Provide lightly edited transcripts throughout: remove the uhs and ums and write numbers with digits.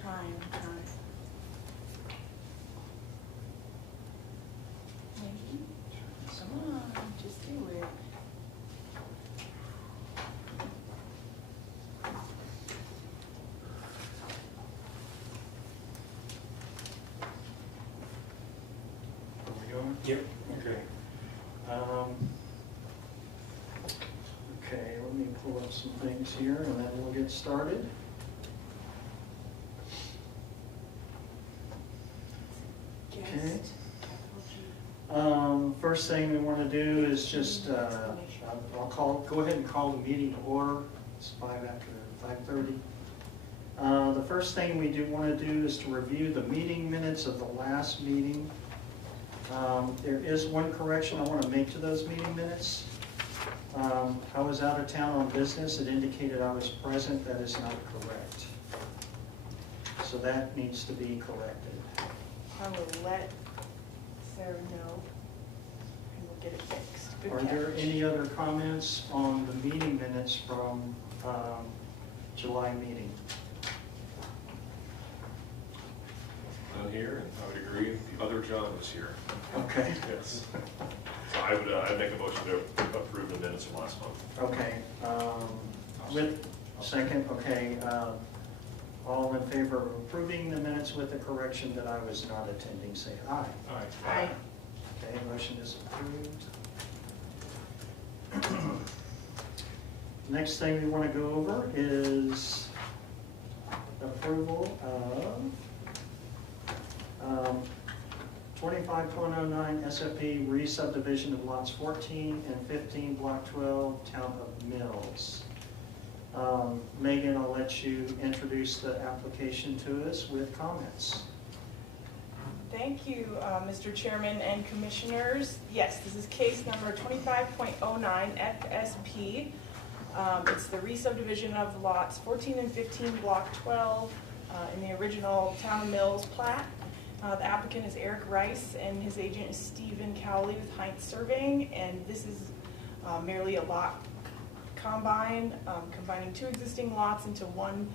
Trying. Maybe. Come on, just do it. Are we going? Yep. Okay. Okay, let me pull up some things here and then we'll get started. Okay. First thing we want to do is just, go ahead and call the meeting to order. It's 5:30. The first thing we do want to do is to review the meeting minutes of the last meeting. There is one correction I want to make to those meeting minutes. I was out of town on business. It indicated I was present. That is not correct. So that needs to be corrected. I will let Sarah know and we'll get it fixed. Good Are catch. there any other comments on the meeting minutes from July meeting? None here, and I would agree, the other John was here. Okay. Yes. So I'd make a motion to approve the minutes from last month. Okay. With second, okay. All in favor of approving the minutes with the correction that I was not attending, say aye. Aye. Okay, motion is approved. Next thing we want to go over is approval of 25.09 SFP re-subdivision of lots 14 and 15, block 12, town of Mills. Megan, I'll let you introduce the application to us with comments. Thank you, Mr. Chairman and Commissioners. Yes, this is case number 25.09 FSP. It's the re-subdivision of lots 14 and 15, block 12, in the original Town of Mills plat. The applicant is Eric Rice and his agent is Stephen Cowley with Heinz Surveying, and this is merely a lot combine, combining two existing lots into one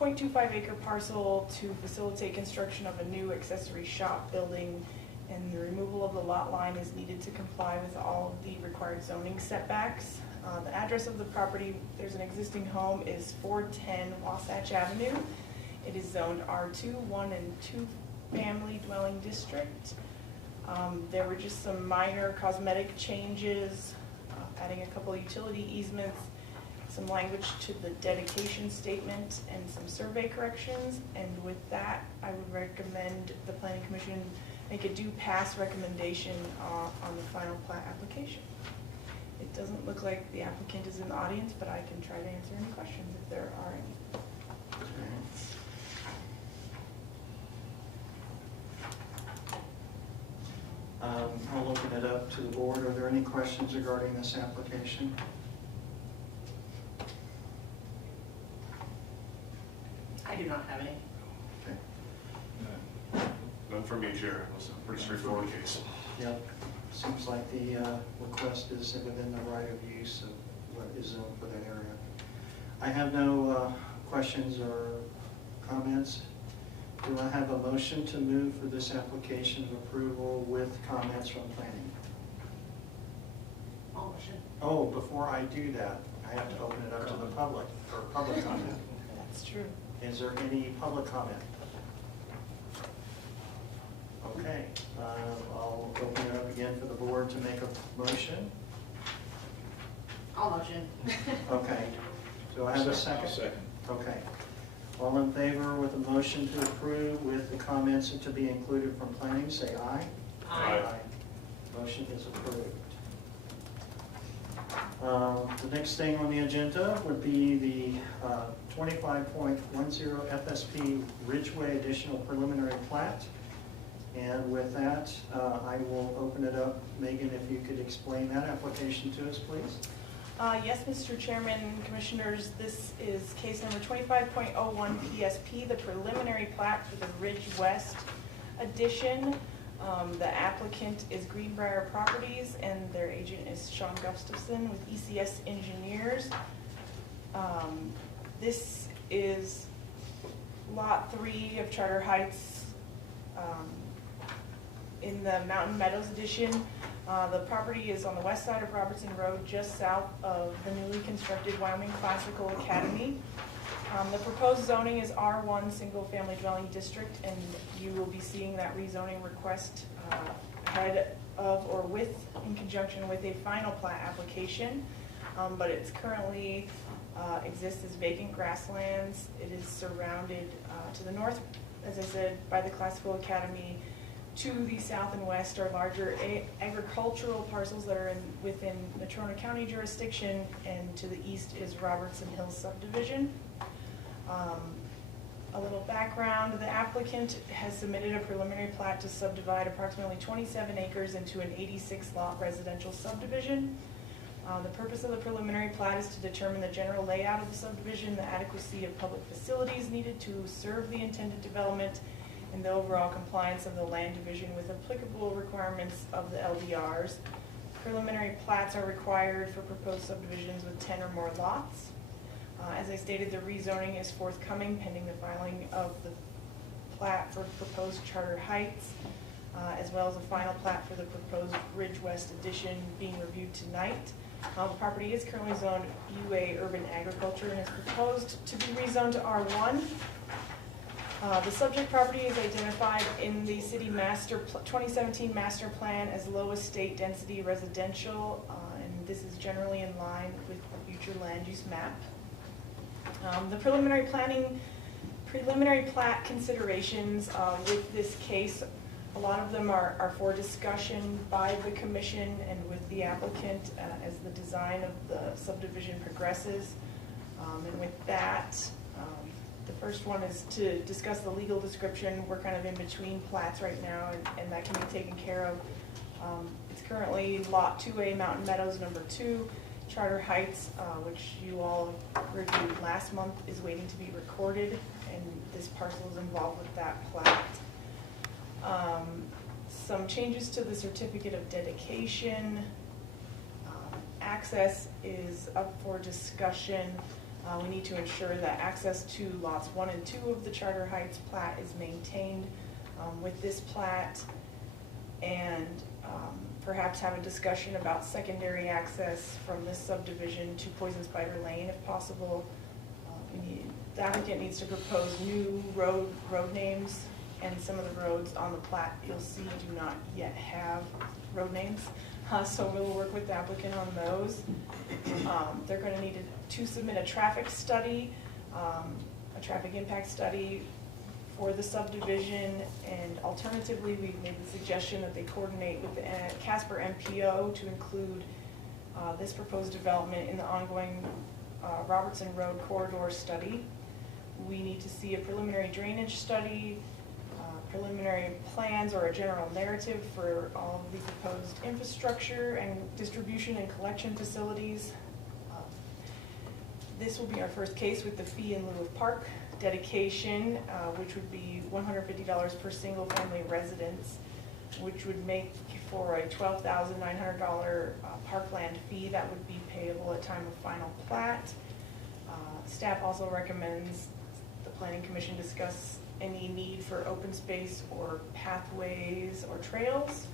0.25 acre parcel to facilitate construction of a new accessory shop building, and the removal of the lot line is needed to comply with all of the required zoning setbacks. The address of the property, there's an existing home, is 410 Wasatch Avenue. It is zoned R2, 1 and 2 family dwelling district. There were just some minor cosmetic changes, adding a couple of utility easements, some language to the dedication statement, and some survey corrections. And with that, I would recommend the Planning Commission make a due pass recommendation on the final plat application. It doesn't look like the applicant is in the audience, but I can try to answer any questions if there are any. I'll open it up to the board. Are there any questions regarding this application? I do not have any. Okay. None from me, Chair. It was a pretty straightforward case. Yep. Seems like the request is within the right of use of what is zoned for that area. I have no questions or comments. Do I have a motion to move for this application of approval with comments from planning? I'll motion. Oh, before I do that, I have to open it up to the public for public comment. That's true. Is there any public comment? Okay, I'll open it up again for the board to make a motion. I'll motion. Okay, do I have a second? I'll second. Okay. All in favor with the motion to approve with the comments to be included from planning, say aye. Aye. Motion is approved. The next thing on the agenda would be the 25.10 FSP Ridgeway additional preliminary plat. And with that, I will open it up. Megan, if you could explain that application to us, please. Yes, Mr. Chairman and Commissioners, this is case number 25.01 PSP, the preliminary plat for the Ridge West addition. The applicant is Greenbrier Properties and their agent is Sean Gustafson with ECS Engineers. This is Lot 3 of Charter Heights in the Mountain Meadows addition. The property is on the west side of Robertson Road, just south of the newly constructed Wyoming Classical Academy. The proposed zoning is R1 Single Family Dwelling District, and you will be seeing that rezoning request ahead of or in conjunction with a final plat application. But it's currently exists as vacant grasslands. It is surrounded to the north, as I said, by the Classical Academy. To the south and west are larger agricultural parcels that are within the Natrona County jurisdiction, and to the east is Robertson Hills subdivision. A little background, the applicant has submitted a preliminary plat to subdivide approximately 27 acres into an 86-lot residential subdivision. The purpose of the preliminary plat is to determine the general layout of the subdivision, the adequacy of public facilities needed to serve the intended development, and the overall compliance of the land division with applicable requirements of the LDRs. Preliminary plats are required for proposed subdivisions with 10 or more lots. As I stated, the rezoning is forthcoming pending the filing of the plat for proposed Charter Heights, as well as a final plat for the proposed Ridge West addition being reviewed tonight. The property is currently zoned UA Urban Agriculture and is proposed to be rezoned to R1. The subject property is identified in the city 2017 master plan as low estate density residential, and this is generally in line with the future land use map. The preliminary plat considerations with this case, a lot of them are for discussion by the commission and with the applicant as the design of the subdivision progresses. And with that, the first one is to discuss the legal description. We're kind of in between plats right now, and that can be taken care of. It's currently Lot 2A Mountain Meadows number 2. Charter Heights, which you all reviewed last month, is waiting to be recorded, and this parcel is involved with that plat. Some changes to the certificate of dedication. Access is up for discussion. We need to ensure that access to lots 1 and 2 of the Charter Heights plat is maintained with this plat, and perhaps have a discussion about secondary access from this subdivision to Poison Spider Lane if possible. The applicant needs to propose new road names, and some of the roads on the plat you'll see do not yet have road names. So we'll work with the applicant on those. They're going to need to submit a traffic study, a traffic impact study for the subdivision, and alternatively, we've made the suggestion that they coordinate with the Casper MPO to include this proposed development in the ongoing Robertson Road corridor study. We need to see a preliminary drainage study, preliminary plans or a general narrative for all of the proposed infrastructure and distribution and collection facilities. This will be our first case with the fee in lieu of park dedication, which would be $150 per single family residence, which would make for a $12,900 parkland fee that would be payable at time of final plat. Staff also recommends the Planning Commission discuss any need for open space or pathways or trails.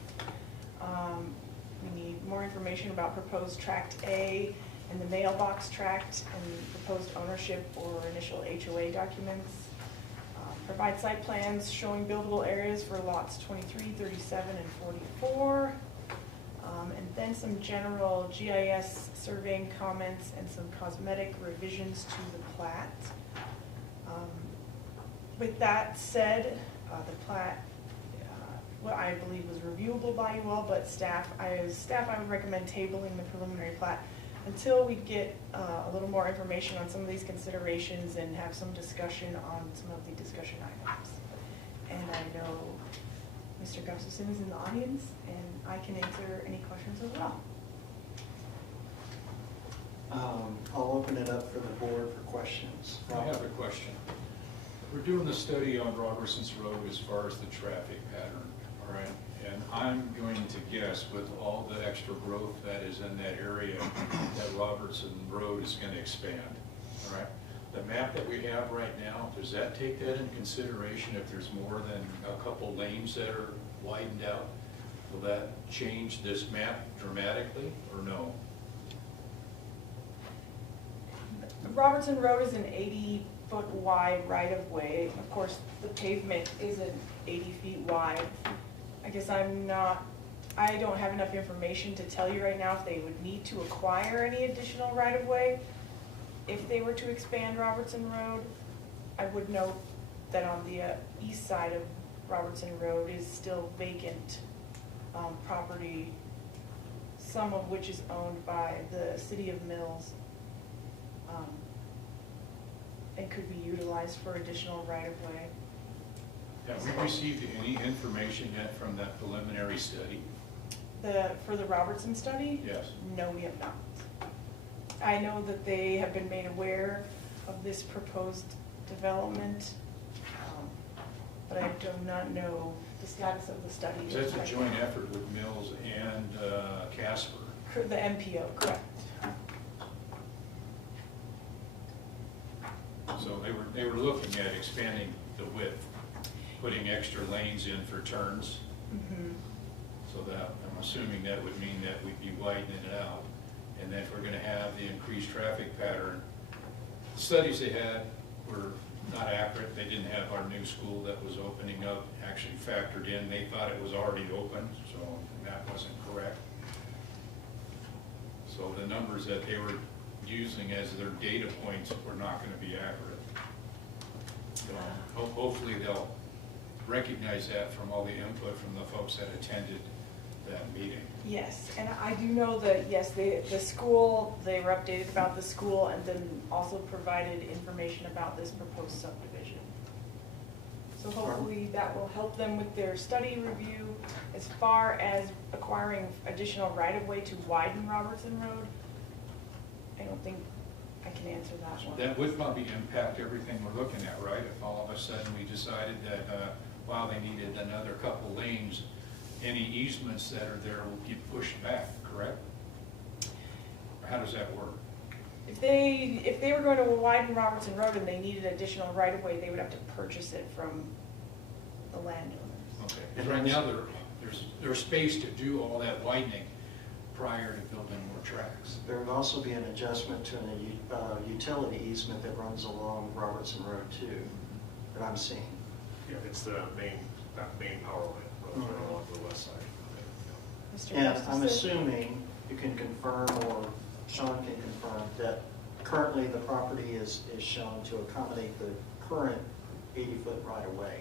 We need more information about proposed Tract A and the mailbox tract and proposed ownership or initial HOA documents. Provide site plans showing buildable areas for lots 23, 37, and 44. And then some general GIS surveying comments and some cosmetic revisions to the plat. With that said, the plat, what I believe was reviewable by you all, but I would recommend tabling the preliminary plat until we get a little more information on some of these considerations and have some discussion on some of the discussion items. And I know Mr. Gustafson is in the audience, and I can answer any questions as well. I'll open it up for the board for questions. I have a question. We're doing the study on Robertson's Road as far as the traffic pattern, all right? And I'm going to guess with all the extra growth that is in that area, that Robertson Road is going to expand, all right? The map that we have right now, does that take that into consideration if there's more than a couple lanes that are widened out? Will that change this map dramatically, or no? Robertson Road is an 80-foot wide right-of-way. Of course, the pavement isn't 80 feet wide. I guess I don't have enough information to tell you right now if they would need to acquire any additional right-of-way. If they were to expand Robertson Road, I would note that on the east side of Robertson Road is still vacant property, some of which is owned by the city of Mills, and could be utilized for additional right-of-way. Have we received any information yet from that preliminary study? For the Robertson study? Yes. No, we have not. I know that they have been made aware of this proposed development, but I do not know the status of the study. So that's a joint effort with Mills and Casper. The MPO, correct. So they were looking at expanding the width, putting extra lanes in for turns. Mhm. So that, I'm assuming that would mean that we'd be widening it out. And then if we're gonna have the increased traffic pattern, the studies they had were not accurate. They didn't have our new school that was opening up actually factored in. They thought it was already open, so that wasn't correct. So the numbers that they were using as their data points were not gonna be accurate. So hopefully they'll recognize that from all the input from the folks that attended that meeting. Yes, and I do know that, yes, the school, they were updated about the school and then also provided information about this proposed subdivision. So hopefully that will help them with their study review. As far as acquiring additional right-of-way to widen Robertson Road, I don't think I can answer that one. That would probably impact everything we're looking at, right? If all of a sudden we decided that, wow, they needed another couple lanes, any easements that are there will get pushed back, correct? Or how does that work? If they were going to widen Robertson Road and they needed additional right-of-way, they would have to purchase it from the landowners. Okay, because right now there's space to do all that widening prior to building more tracks. There would also be an adjustment to a utility easement that runs along Robertson Road too, that I'm seeing. Yeah, it's the main power line runs right along the west side. Mr. And I'm Gustafson? assuming you can confirm, or Sean can confirm, that currently the property is shown to accommodate the current 80-foot right-of-way,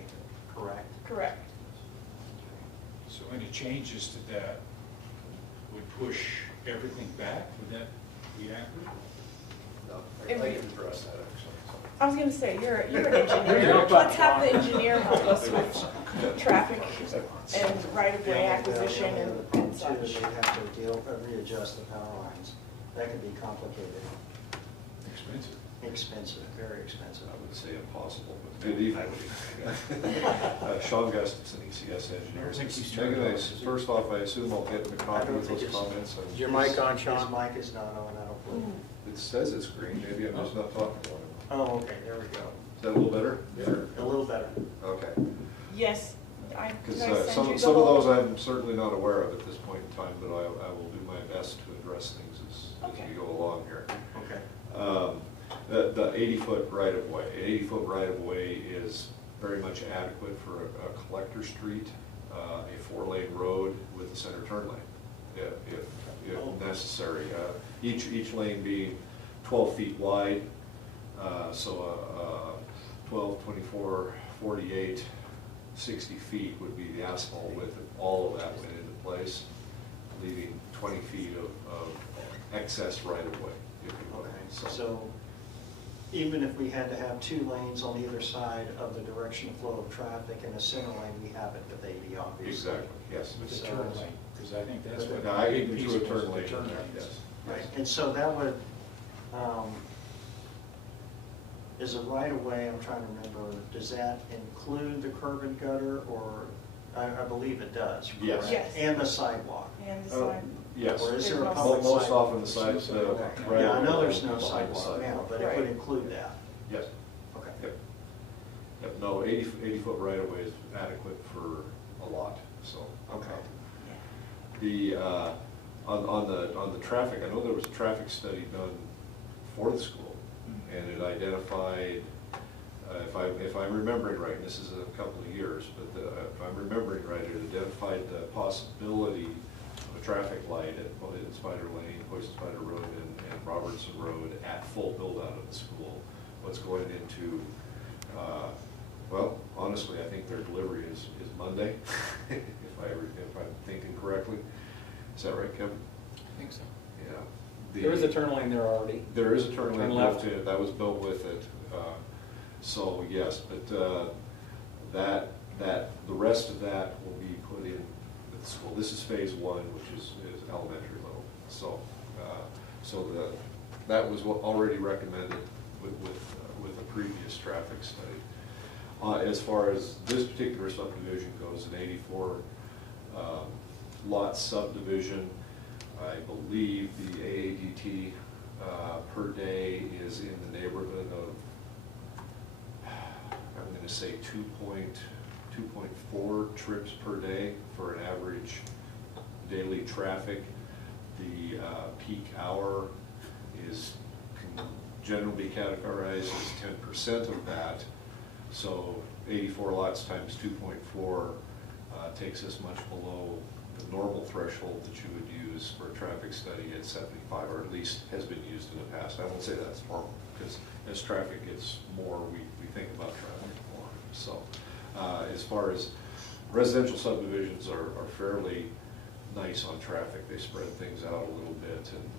correct? Correct. So any changes to that would push everything back? Would that be accurate? No, I can address that actually. I was gonna say, you're an engineer. Let's have the engineer help us with traffic and right-of-way acquisition and Too, they'd such. have to readjust the power lines. That could be complicated, Expensive. expensive, very expensive. I would say impossible, but good evening. Sean Gustafson, ECS Engineers. I don't think he's Megan, turned it off. first off, I assume I'll get a copy of those comments. and- Is your mic on, His Sean? mic is not on, I don't believe. It says it's green, maybe I'm just not talking about it. Oh, okay, there we go. Is that a little better? A little better. Okay. Yes, Because did I send you the some of whole- those I'm certainly not aware of at this point in time, but I will do my best to address things as Okay. we go along here. Okay. The 80-foot right-of-way. An 80-foot right-of-way is very much adequate for a collector street, a 4-lane road with a center turn lane, if necessary. Each lane being 12 feet wide, so 12, 24, 48, 60 feet would be the asphalt width if all of that went into place, leaving 20 feet of excess right-of-way, if you will. Okay, so even if we had to have 2 lanes on either side of the direction flow of traffic and a center lane, we have it with 80, obviously. Exactly, yes. With the So- turn lane, because I think that's what. Now, I big can piece do a was, turn the lane, turn lanes. yes. Right, and so that would, is a right-of-way, I'm trying to remember, does that include the curb and gutter, or, I believe it does, Yes. correct? Yes. And the sidewalk? And the Oh, sign. Yes. Or is there a There's no public Most sidewalk? often the side, Yeah, I know there's no sidewalk now, but it would Right. include that. Yes. Okay. Yep. Yep, no, 80-foot right-of-way is adequate for a lot, so. Okay. The, on the traffic, I know there was a traffic study done for the school, and it identified, if I'm remembering right, and this is a couple of years, but if I'm remembering right, it identified the possibility of a traffic light at Spider Lane, Poison Spider Road, and Robertson Road at full build-out of the school. What's going into, well, honestly, I think their delivery is Monday, if I'm thinking correctly. Is that right, Kevin? I think so. Yeah. There is a turn lane there already. There is a turn lane Turn built left. in it, that was built with it. So, yes, but the rest of that will be put in with the school. This is phase one, which is elementary level. So, that was what already recommended with the previous traffic study. As far as this particular subdivision goes, an 84 lot subdivision, I believe the AADT per day is in the neighborhood of, I'm going to say 2.4 trips per day for an average daily traffic. The peak hour can generally be categorized as 10% of that. So 84 lots times 2.4 takes us much below the normal threshold that you would use for a traffic study at 75, or at least has been used in the past. I won't say that's normal, because as traffic gets more, we think about traffic more. So as far as residential subdivisions are fairly nice on traffic. They spread things out a little bit, and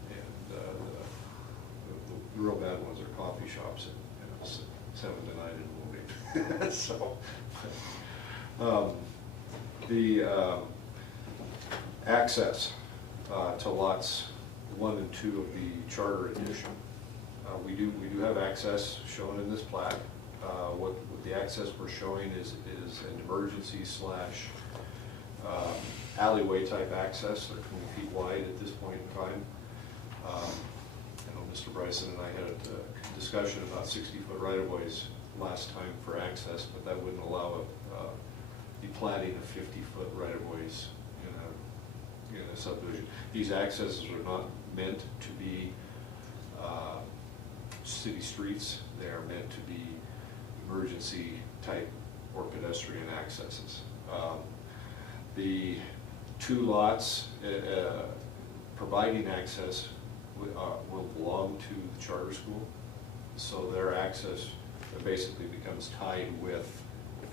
the real bad ones are coffee shops at 7 to 9 in the morning. So the access to lots 1 and 2 of the charter edition. We do have access shown in this plat. What the access we're showing is an emergency slash alleyway type access. They're 20 feet wide at this point in time. I know Mr. Bryson and I had a discussion about 60-foot right-of-ways last time for access, but that wouldn't allow the platting of 50-foot right-of-ways in a subdivision. These accesses are not meant to be city streets. They are meant to be emergency type or pedestrian accesses. The 2 lots providing access will belong to the charter school, so their access basically becomes tied with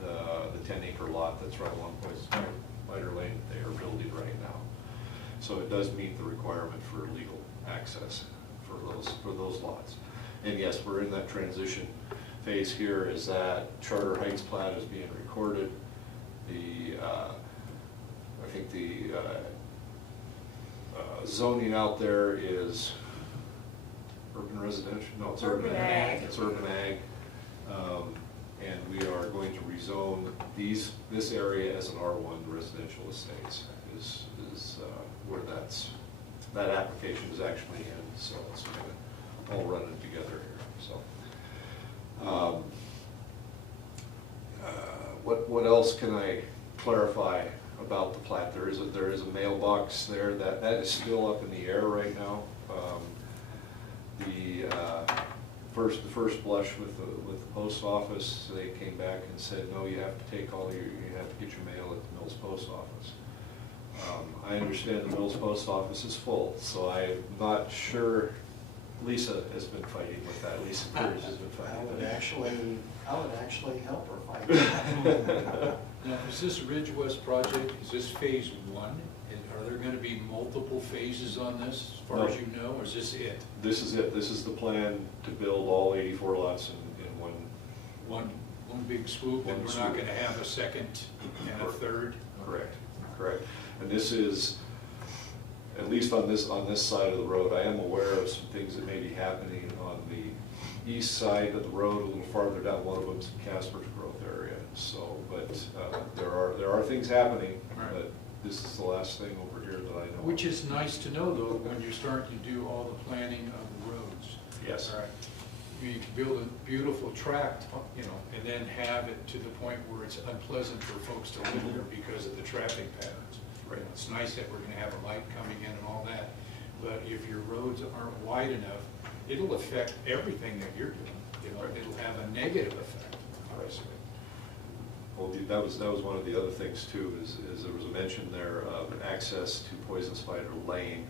the 10-acre lot that's right along Spider Lane they are building right now. So it does meet the requirement for legal access for those lots. And yes, we're in that transition phase here as that Charter Heights plat is being recorded. I think the zoning out there is urban residential. No, it's urban ag. It's urban ag, and we are going to rezone this area as an R1 residential estates. Is where that application is actually in. So it's kind of all running together here. So, what else can I clarify about the plat? There is a mailbox there that is still up in the air right now. The first blush with the post office, they came back and said, no, you have to get your mail at the Mills Post Office. I understand the Mills Post Office is full, so I'm not sure. Lisa has been fighting with that. Lisa Pierce has been fighting with that. I would actually help her fight that. Now, is this Ridge West project, is this phase 1? Are there going to be multiple phases on this, as far as you know, or is this it? This is it. This is the plan to build all 84 lots in one. One big swoop, and we're not going to have a second and a third? Correct. And this is, at least on this side of the road, I am aware of some things that may be happening on the east side of the road, a little farther down. One of them's in Casper's Grove area. So, but there are things happening, right. But this is the last thing over here that I know. Which is nice to know, though, when you start to do all the planning of the roads. Yes. All right. we build a beautiful tract, you know, and then have it to the point where it's unpleasant for folks to live there because of the traffic patterns. Right. It's nice that we're gonna have a light coming in and all that, but if your roads aren't wide enough, it'll affect everything that you're doing, you know, Right. it'll have a negative effect, obviously. Well, that was one of the other things too, is there was a mention there of access to Poison Spider Lane.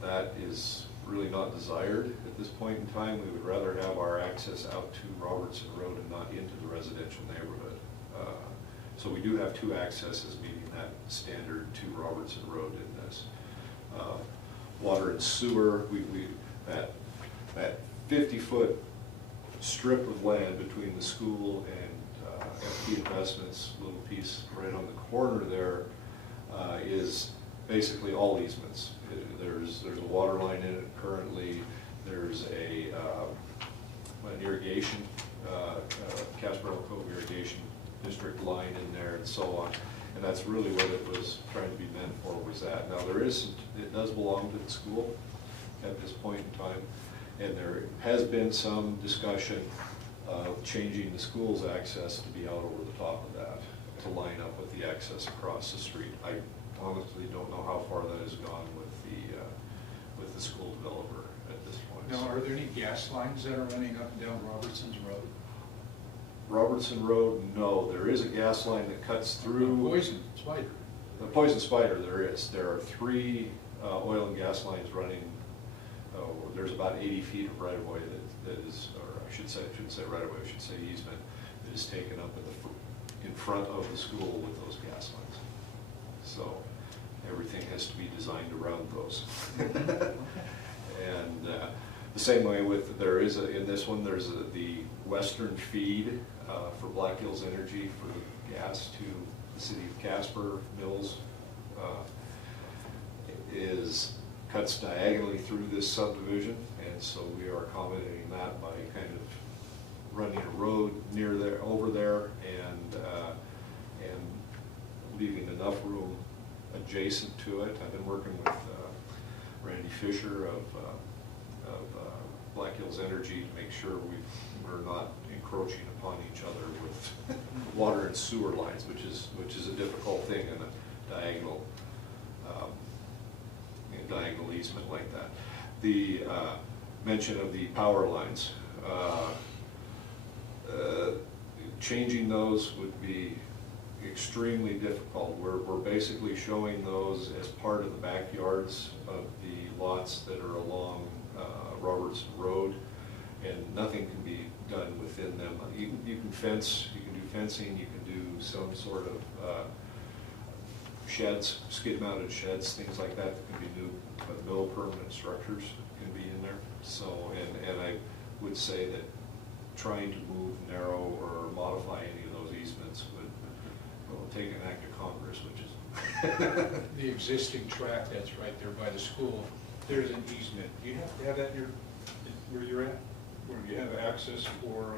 That is really not desired at this point in time. We would rather have our access out to Robertson Road and not into the residential neighborhood. So we do have two accesses meeting that standard to Robertson Road in this. Water and sewer, that 50-foot strip of land between the school and FP Investments, little piece right on the corner there, is basically all easements. There's a water line in it currently. There's an irrigation, Casperell Cove Irrigation District line in there and so on. And that's really what it was trying to be meant for, was that. Now it does belong to the school at this point in time. And there has been some discussion of changing the school's access to be out over the top of that, to line up with the access across the street. I honestly don't know how far that has gone with the school developer at this point. Now, are there any gas lines that are running up and down Robertson's Road? Robertson Road, no. There is a gas line that cuts through. Poison Spider. The Poison Spider, there is. There are 3 oil and gas lines running. There's about 80 feet of right-of-way that is, or I shouldn't say right-of-way, I should say easement, that is taken up in front of the school with those gas lines. So everything has to be designed around those. And the same way with, in this one, there's the western feed for Black Hills Energy for the gas to the city of Casper Mills, cuts diagonally through this subdivision, and so we are accommodating that by kind of running a road near there, over there, and leaving enough room adjacent to it. I've been working with Randy Fisher of Black Hills Energy to make sure we're not encroaching upon each other with water and sewer lines, which is a difficult thing in a diagonal easement like that. The mention of the power lines, changing those would be extremely difficult. We're basically showing those as part of the backyards of the lots that are along Robertson Road, and nothing can be done within them. You can fence, you can do fencing, you can do some sort of sheds, skid-mounted sheds, things like that can be new, but no permanent structures can be in there. So, and I would say that trying to move, narrow, or modify any of those easements would take an act of Congress, which is The existing track that's right there by the school, there's an easement. Do you have to have that where you're at? Where you have access for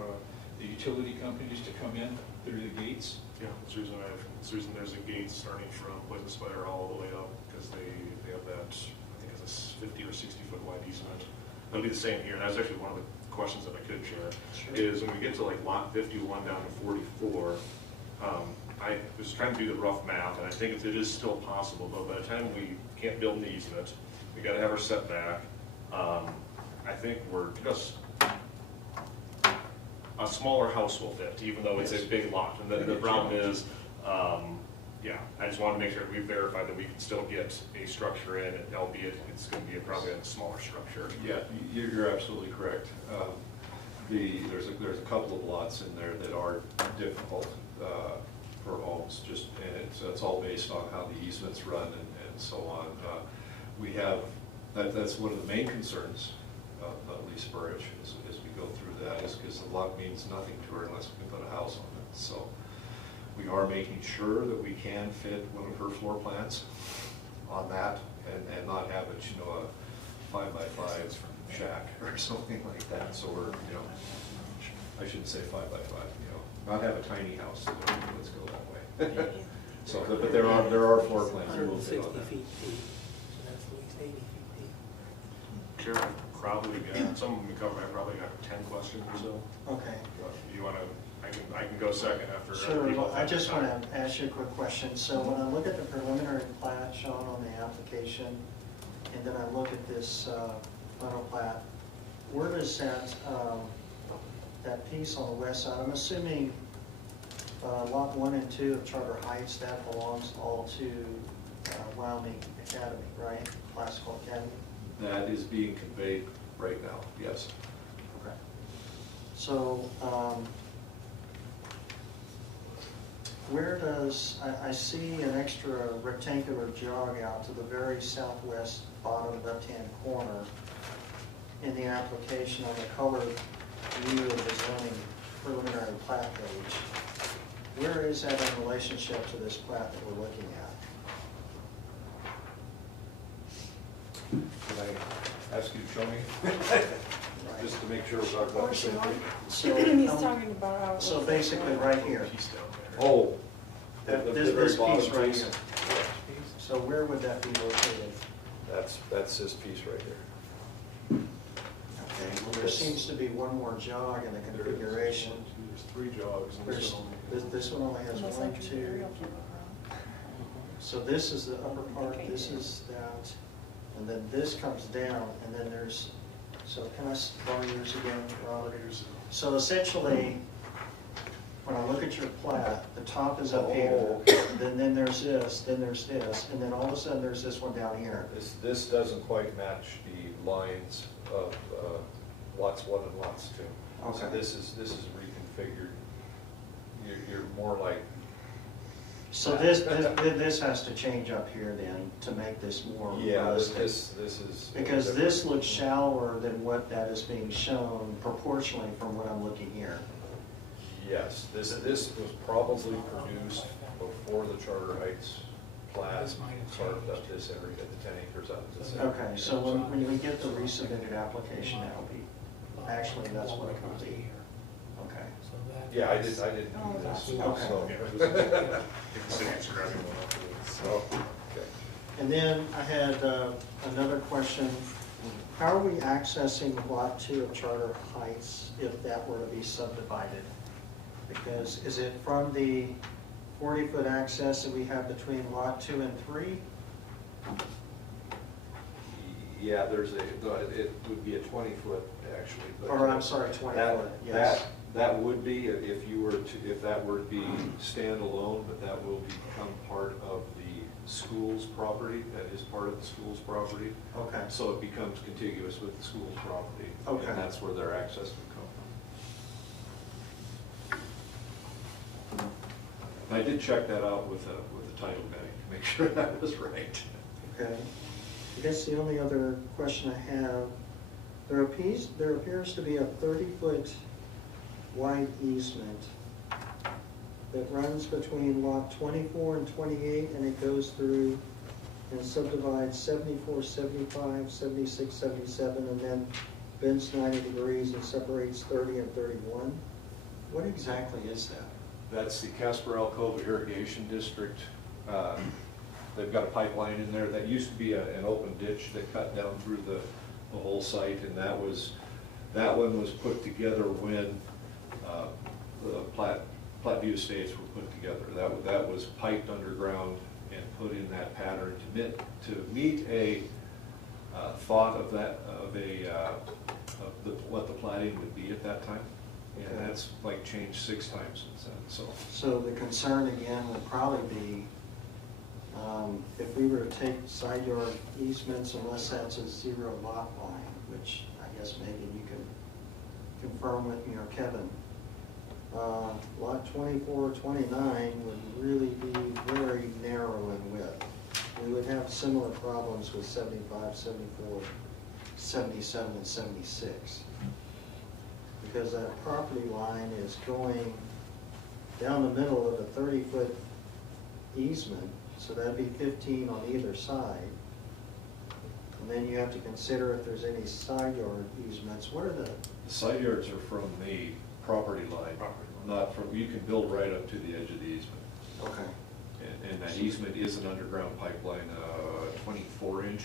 the utility companies to come in through the gates? Yeah, that's the reason there's a gate starting from Poison Spider all the way up, because they have that, I think it's a 50 or 60 foot wide easement. It'll be the same here, and that's actually one of the questions that I could share, is when we get to like lot 51 down to 44, I was trying to do the rough math, and I think it is still possible, but by the time we can't build an easement, we gotta have our setback. I think we're just, a smaller house will fit, even though it's a big lot. And then the problem is, yeah, I just wanted to make sure we verified that we can still get a structure in, albeit it's going to be probably a smaller structure. Yeah, you're absolutely correct. There's a couple of lots in there that are difficult for homes, and it's all based on how the easements run and so on. We have, that's one of the main concerns of Lisa Burridge as we go through that, is because the lot means nothing to her unless we can put a house on it. So we are making sure that we can fit one of her floor plans on that and not have it, a 5x5 shack or something like that. So we're, I shouldn't say 5x5, not have a tiny house. Let's go that way. So, but there are floor plans that will fit on 160 that. feet deep, so that's at least 80 feet deep. Chair, probably got, some of them we covered, I probably got 10 questions or so. Okay. You wanna, I can go second after. Sure, people well, I have just time. want to ask you a quick question. So when I look at the preliminary plat shown on the application, and then I look at this final plat, where does that piece on the west side, I'm assuming lot 1 and 2 of Charter Heights, that belongs all to Wyoming Academy, right? Classical Academy? That is being conveyed right now, yes. Okay. So, where does, I see an extra rectangular jog out to the very southwest bottom left-hand corner in the application on the colored view of the zoning preliminary plat page. Where is that in relationship to this plat that we're looking at? Can I ask you to show me? Just to make sure we're talking about the same thing. So, He's talking about how. it so looks basically like- right here, Piece down there. Oh. this very piece bottom right piece. here. So where would that be located? That's this piece right here. Okay, well, there seems to be one more jog in the configuration. There's 3 jogs and There's, this one only has Unless I one, can 2. aerial view around. So this is the upper part, this is that, and then this comes down, and then there's, so can I borrow yours again, Robert? So essentially, when I look at your plat, the top is up here, Oh. then there's this, and then all of a sudden there's this one down here. This doesn't quite match the lines of lots 1 and lots 2. So Okay. this is reconfigured. You're more like, So this has to change up here then to make this more yeah, realistic. this is. Because this looks shallower than what that is being shown proportionally from what I'm looking here. Yes, this was probably produced before the Charter Heights plat carved up this area, the 10 acres out of this area. Okay, so when we get the resubmitted application, that'll be, actually, that's what it will be. Okay. Yeah, I didn't Oh, do that's- this. Okay. so- Yeah, if the city's grabbing one up to Oh, okay. And then I had another question. How are we accessing Lot 2 of Charter Heights if that were to be subdivided? Because is it from the 40-foot access that we have between Lot 2 and 3? Yeah, it would be a 20-foot actually. but- Or, I'm sorry, 20 That- foot, yes. That would be, if that were to be standalone, but that will become part of the school's property, that is part of the school's property. Okay. So it becomes contiguous with the school's property. Okay. And that's where their access would come from. And I did check that out with the title guy to make sure that was right. Okay. I guess the only other question I have, there appears to be a 30-foot wide easement that runs between lot 24 and 28, and it goes through and subdivides 74, 75, 76, 77, and then bends 90 degrees and separates 30 and 31. What exactly is that? That's the Casper Alcova Irrigation District. They've got a pipeline in there. That used to be an open ditch that cut down through the whole site, and that one was put together when the Platteview Estates were put together. That was piped underground and put in that pattern to meet a thought of what the platting would be at that time. And Okay. that's like changed 6 times since then, so. So the concern again would probably be, if we were to take side yard easements, unless that's a 0 lot line, which I guess maybe you can confirm with me or Kevin. Lot 24, 29 would really be very narrow in width. We would have similar problems with 75, 74, 77, and 76. Because that property line is going down the middle of a 30-foot easement, so that'd be 15 on either side. And then you have to consider if there's any side yard easements. What are the, The side yards are from the property line, not from, you can build right up to the edge of the easement. okay, And that easement is an underground pipeline, 24-inch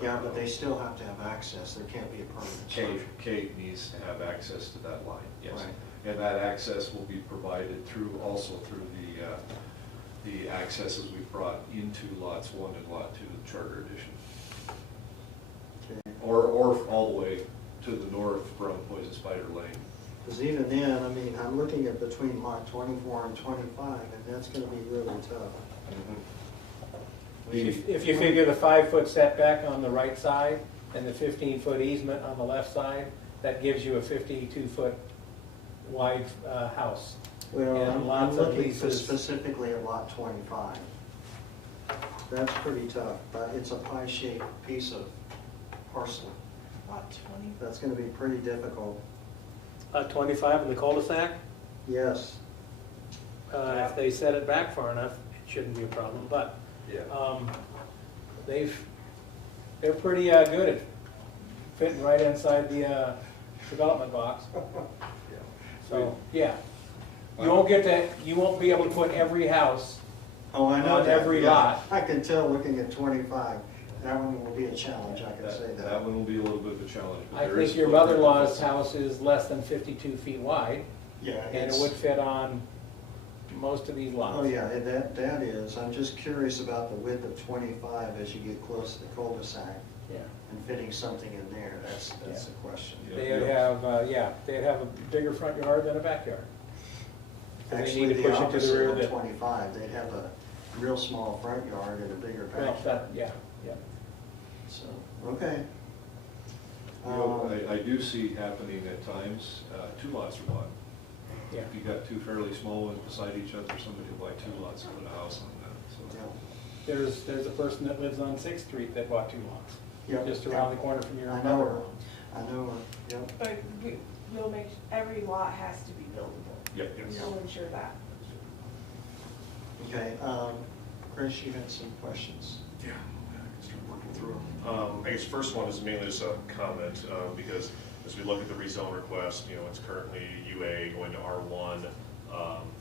Yeah, but they still have to have access, there can't be a permanent structure. Kate needs to have access to that line, yes. Right. And that access will be provided through, also through the accesses we've brought into lots 1 and lot 2 of the Charter Edition. Okay. Or all the way to the north from Poison Spider Lane. Because even then, I mean, I'm looking at between lot 24 and 25, and that's gonna be really tough. If you figure the 5-foot setback on the right side and the 15-foot easement on the left side, that gives you a 52-foot wide house. Well, And I'm lots of looking for leases. specifically at lot 25. That's pretty tough, but it's a pie-shaped piece of parcel. Lot 20. That's gonna be pretty difficult. 25 in the cul-de-sac, Yes, if they set it back far enough, it shouldn't be a problem, but Yeah. they're pretty good at fitting right inside the development box. So, yeah. You won't be able to put every house oh, I know on that. every yeah. lot. I can tell looking at 25, that one will be a challenge, I can say That one will be a little bit of a challenge. but I there is think your footprint mother-in-law's that's- house is less than 52 feet wide, Yeah, and it it's, would fit on most of these lots. oh yeah, that is. I'm just curious about the width of 25 as you get close to the cul-de-sac Yeah. and fitting something in there, that's Yeah. the question. Yeah. They'd have, they'd have a bigger front yard than a backyard. So they Actually, need to the push it to the opposite rear on bit. 25, they'd have a real small front yard and a bigger Well, backyard. yeah. So, okay. You know, I do see happening at times, 2 lots are bought. Yeah. If you got 2 fairly small ones beside each other, somebody will buy 2 lots and put a house on that, so. Yeah. There's a person that lives on 6th Street that bought 2 lots, Yep. just around the corner from your I know her, mother. I know her, yep. But we'll make, every lot has to be buildable. Yep, yes. We'll ensure that. Okay, Chris, you had some questions? Yeah, I can start working through them. I guess first one is mainly just a comment, because as we look at the rezone request, it's currently UA going to R1.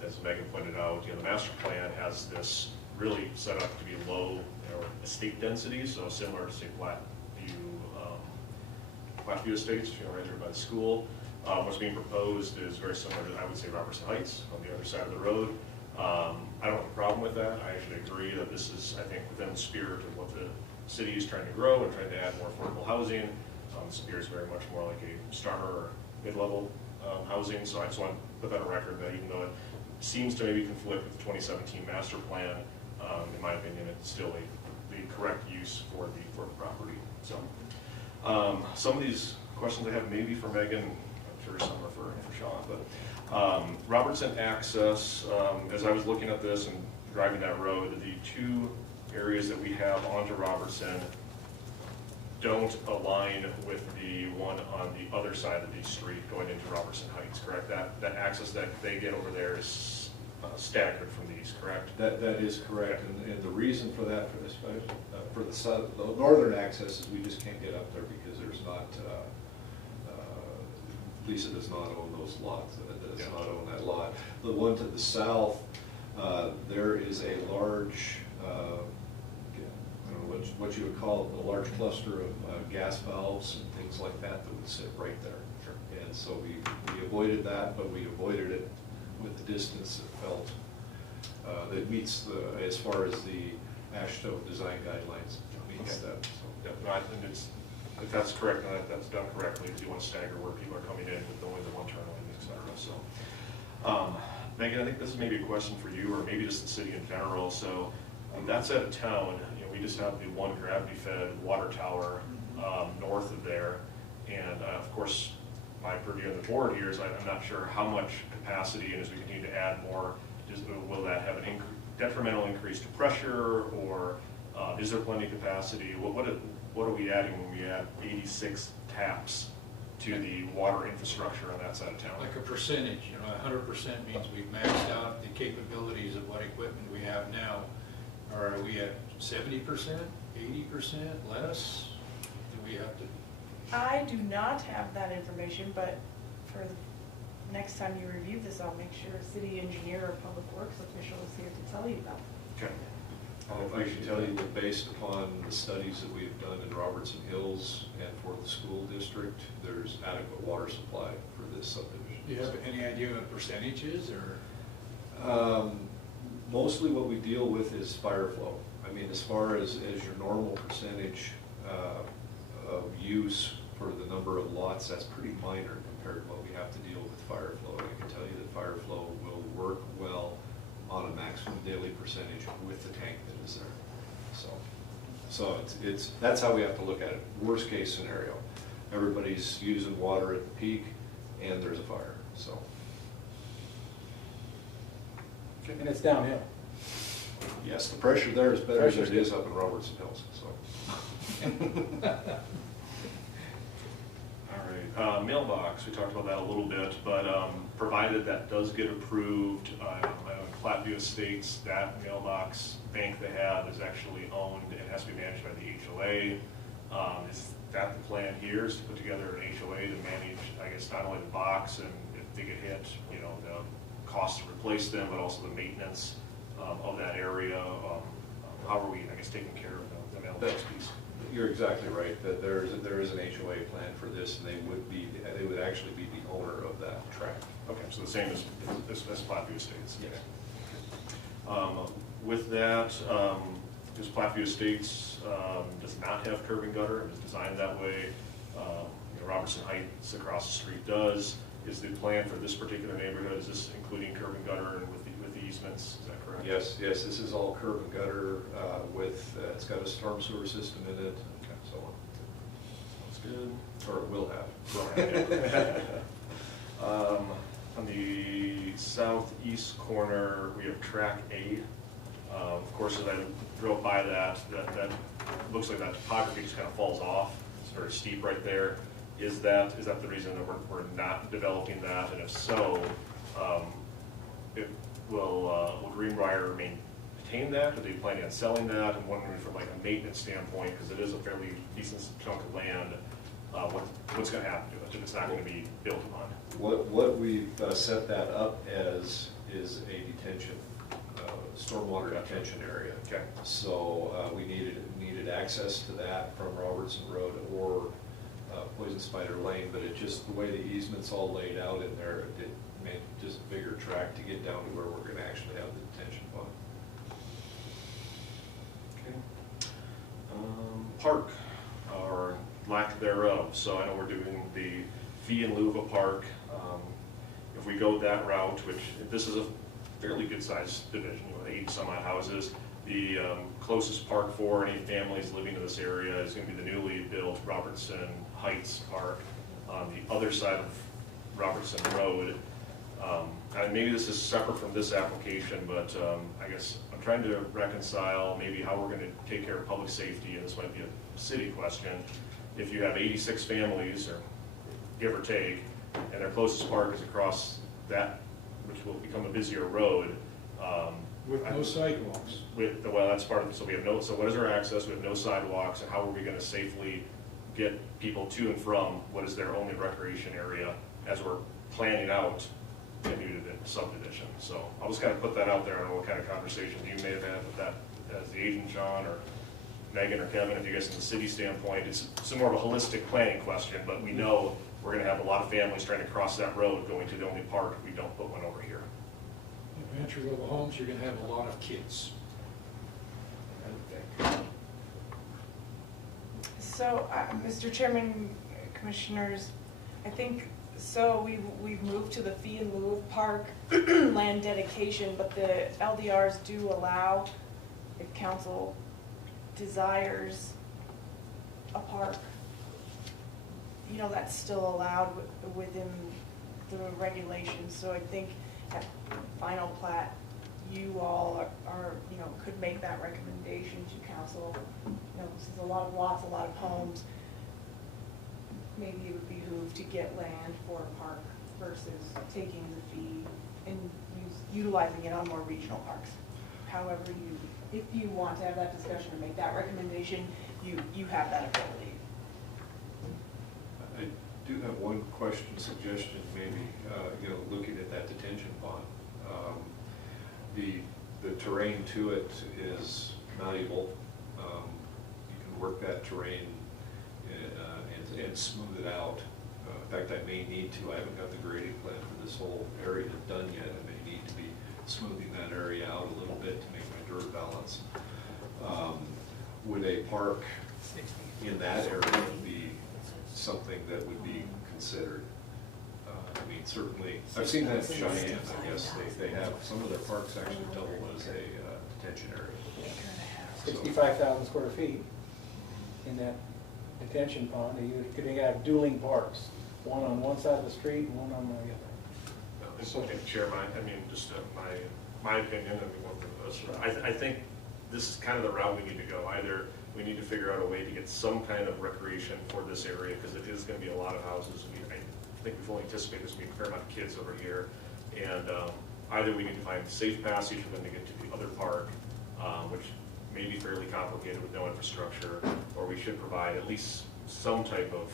As Megan pointed out, the master plan has this really set up to be low estate density, so similar to, say, Flatview Estates, right there by the school. What's being proposed is very similar to, I would say, Robertson Heights on the other side of the road. I don't have a problem with that. I actually agree that this is, I think, within the spirit of what the city is trying to grow and trying to add more affordable housing. The spirit is very much more like a starter or mid-level housing, so I just want to put that on record that even though it seems to maybe conflict with the 2017 master plan, in my opinion, it's still the correct use for the property. So some of these questions I have maybe for Megan, I'm sure some are for Sean, but Robertson access, as I was looking at this and driving that road, the 2 areas that we have onto Robertson don't align with the one on the other side of the street going into Robertson Heights, correct? That access that they get over there is staggered from these, correct? That is correct, and the reason for that, for the northern access, is we just can't get up there because there's not, Lisa does not own those lots, does not own that lot. The one to the south, there is a large, I don't know what you would call it, a large cluster of gas valves and things like that would sit right there. And so we avoided that, but we avoided it with the distance that felt, that meets as far as the AASHTO design guidelines, meets that. So. Yeah, no, I think if that's correct, and that's done correctly, if you want to stagger where people are coming in with only the one turn lane, et cetera. So, Megan, I think this is maybe a question for you, or maybe just the city in general. So, that's out of town. We just have the one gravity-fed water tower north of there, and of course, my purview on the board here is I'm not sure how much capacity, and as we continue to add more, will that have an detrimental increase to pressure, or is there plenty of capacity? What are we adding when we add 86 taps to the water infrastructure on that side of town? Like a percentage, 100% means we've maxed out the capabilities of what equipment we have now. Or are we at 70%, 80%, less? Do we have to? I do not have that information, but for the next time you review this, I'll make sure a city engineer or public works official is here to tell you about it. Okay. I can tell you that based upon the studies that we've done in Robertson Hills and for the school district, there's adequate water supply for this subdivision. Do you have any idea what percentages or? Mostly what we deal with is fire flow. I mean, as far as your normal percentage of use for the number of lots, that's pretty minor compared to what we have to deal with fire flow. I can tell you that fire flow will work well on a maximum daily percentage with the tank that is there. So that's how we have to look at it. Worst case scenario, everybody's using water at the peak and there's a fire, so. And it's downhill. Yes, the pressure there is better than Pressure's it is good. up in Robertson Hills, so. All right, mailbox, we talked about that a little bit, but provided that does get approved, Platteview Estates, that mailbox bank they have is actually owned and has to be managed by the HOA. Is that the plan here, is to put together an HOA to manage, I guess, not only the box and if they get hit, you know, the cost to replace them, but also the maintenance of that area? How are we, I guess, taking care of the mailbox piece? You're exactly right, that there is an HOA plan for this, and they would actually be the owner of that tract. Okay, so the same as Platteview Estates? Yes. With that, this Platteview Estates does not have curb and gutter, it was designed that way. Robertson Heights across the street does. Is the plan for this particular neighborhood, is this including curb and gutter and with the easements, is that correct? Yes, this is all curb and gutter with, it's got a storm sewer system in it, and so on. That's good. Or it will have. On the southeast corner, we have track A. Of course, as I drove by that looks like that topography just kind of falls off. It's very steep right there. Is that the reason that we're not developing that? And if so, will Greenbrier maintain that? Are they planning on selling that? I'm wondering from like a maintenance standpoint, because it is a fairly decent chunk of land, what's going to happen to it if it's not going to be built upon? What we've set that up as is a detention, stormwater detention area. Okay. So we needed access to that from Robertson Road or Poison Spider Lane, but it just, the way the easement's all laid out in there, it made just a bigger track to get down to where we're gonna actually have the detention pond. Okay. Park, or lack thereof. So I know we're doing the fee in lieu of a park. If we go that route, which this is a fairly good sized division, 80 some odd houses, the closest park for any families living in this area is going to be the newly built Robertson Heights Park on the other side of Robertson Road. And maybe this is separate from this application, but I guess I'm trying to reconcile maybe how we're going to take care of public safety, and this might be a city question. If you have 86 families, or give or take, and their closest park is across that, which will become a busier road. With no sidewalks. Well, that's part of it. So we have no, so what is our access? We have no sidewalks, and how are we going to safely get people to and from what is their only recreation area as we're planning out a new subdivision? So I'll just kind of put that out there. I don't know what kind of conversations you may have had with that as the agent, John, or Megan, or Kevin, if you guys from the city standpoint. It's more of a holistic planning question, but we know we're going to have a lot of families trying to cross that road going to the only park if we don't put one over here. In entry-level homes, you're gonna have a lot of kids. So, Mr. Chairman, Commissioners, I think, so we've moved to the fee in lieu of park land dedication, but the LDRs do allow, if council desires a park, you know, that's still allowed within the regulations. So I think at final plat, you all are, you know, could make that recommendation to council. You know, this is a lot of lots, a lot of homes. Maybe it would behoove to get land for a park versus taking the fee and utilizing it on more regional parks. However, if you want to have that discussion and make that recommendation, you have that ability. I do have one question, suggestion, maybe, looking at that detention pond. The terrain to it is malleable. You can work that terrain and smooth it out. In fact, I may need to, I haven't got the grading plan for this whole area done yet. I may need to be smoothing that area out a little bit to make my dirt balance. Would a park in that area be something that would be considered? I mean, certainly, I've seen that in Cheyenne, I guess, they have, some of their parks actually double as a detention area. 65,000 square feet in that detention pond. You could have dueling parks, one on one side of the street and one on the other. It's okay, Chairman, I mean, just my opinion, I mean, one of us, I think this is kind of the route we need to go. Either we need to figure out a way to get some kind of recreation for this area, because it is gonna be a lot of houses. I think we fully anticipate there's gonna be a fair amount of kids over here. And either we need to find safe passage for them to get to the other park, which may be fairly complicated with no infrastructure, or we should provide at least some type of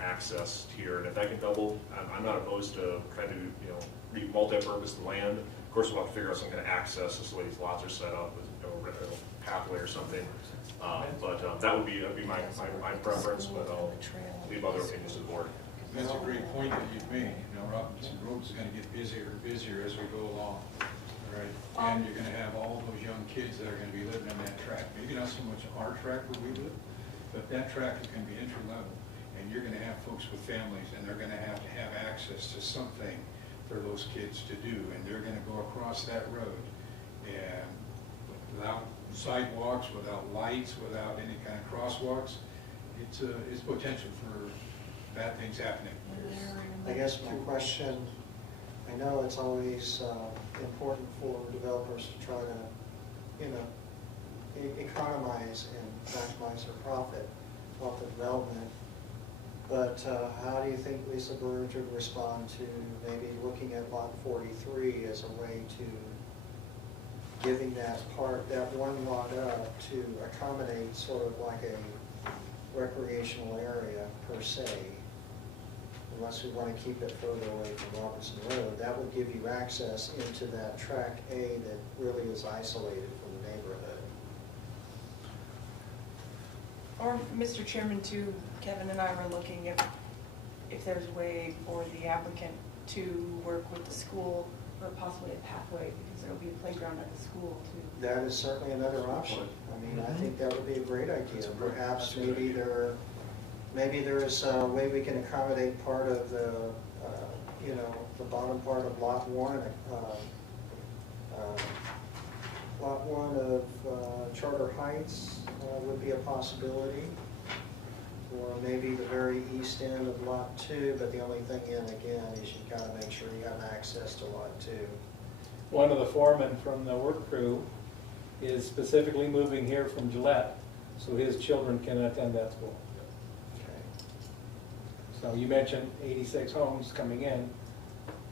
access here. And if that can double, I'm not opposed to trying to, multi-purpose the land. Of course, we'll have to figure out some kind of access, just the way these lots are set up, with a pathway or something. But that'd be my preference, but I'll leave other opinions to the board. That's a great point that you've made. Robinson Road's gonna get busier and busier as we go along, all right? And you're gonna have all those young kids that are gonna be living on that track. Maybe not so much our track where we live, but that track is gonna be entry level. And you're gonna have folks with families, and they're gonna have to have access to something for those kids to do. And they're gonna go across that road, and without sidewalks, without lights, without any kind of crosswalks, it's potential for bad things happening. I guess my question, I know it's always important for developers to try to, economize and maximize their profit off the development. But how do you think Lisa Burge would respond to maybe looking at lot 43 as a way to giving that one lot up to accommodate sort of like a recreational area per se? Unless we want to keep it further away from Robinson Road, that would give you access into that track A that really is isolated from the neighborhood. Or, Mr. Chairman, too, Kevin and I were looking at if there's a way for the applicant to work with the school or possibly a pathway, because there'll be a playground at the school too. That is certainly another option. I mean, I think that would be a great idea. Perhaps maybe there is a way we can accommodate part of the, the bottom part of lot 1, lot 1 of Charter Heights would be a possibility. Or maybe the very east end of lot 2, but the only thing again, is you've got to make sure you have access to lot 2. One of the foremen from the work crew is specifically moving here from Gillette, so his children can attend that school. So you mentioned 86 homes coming in.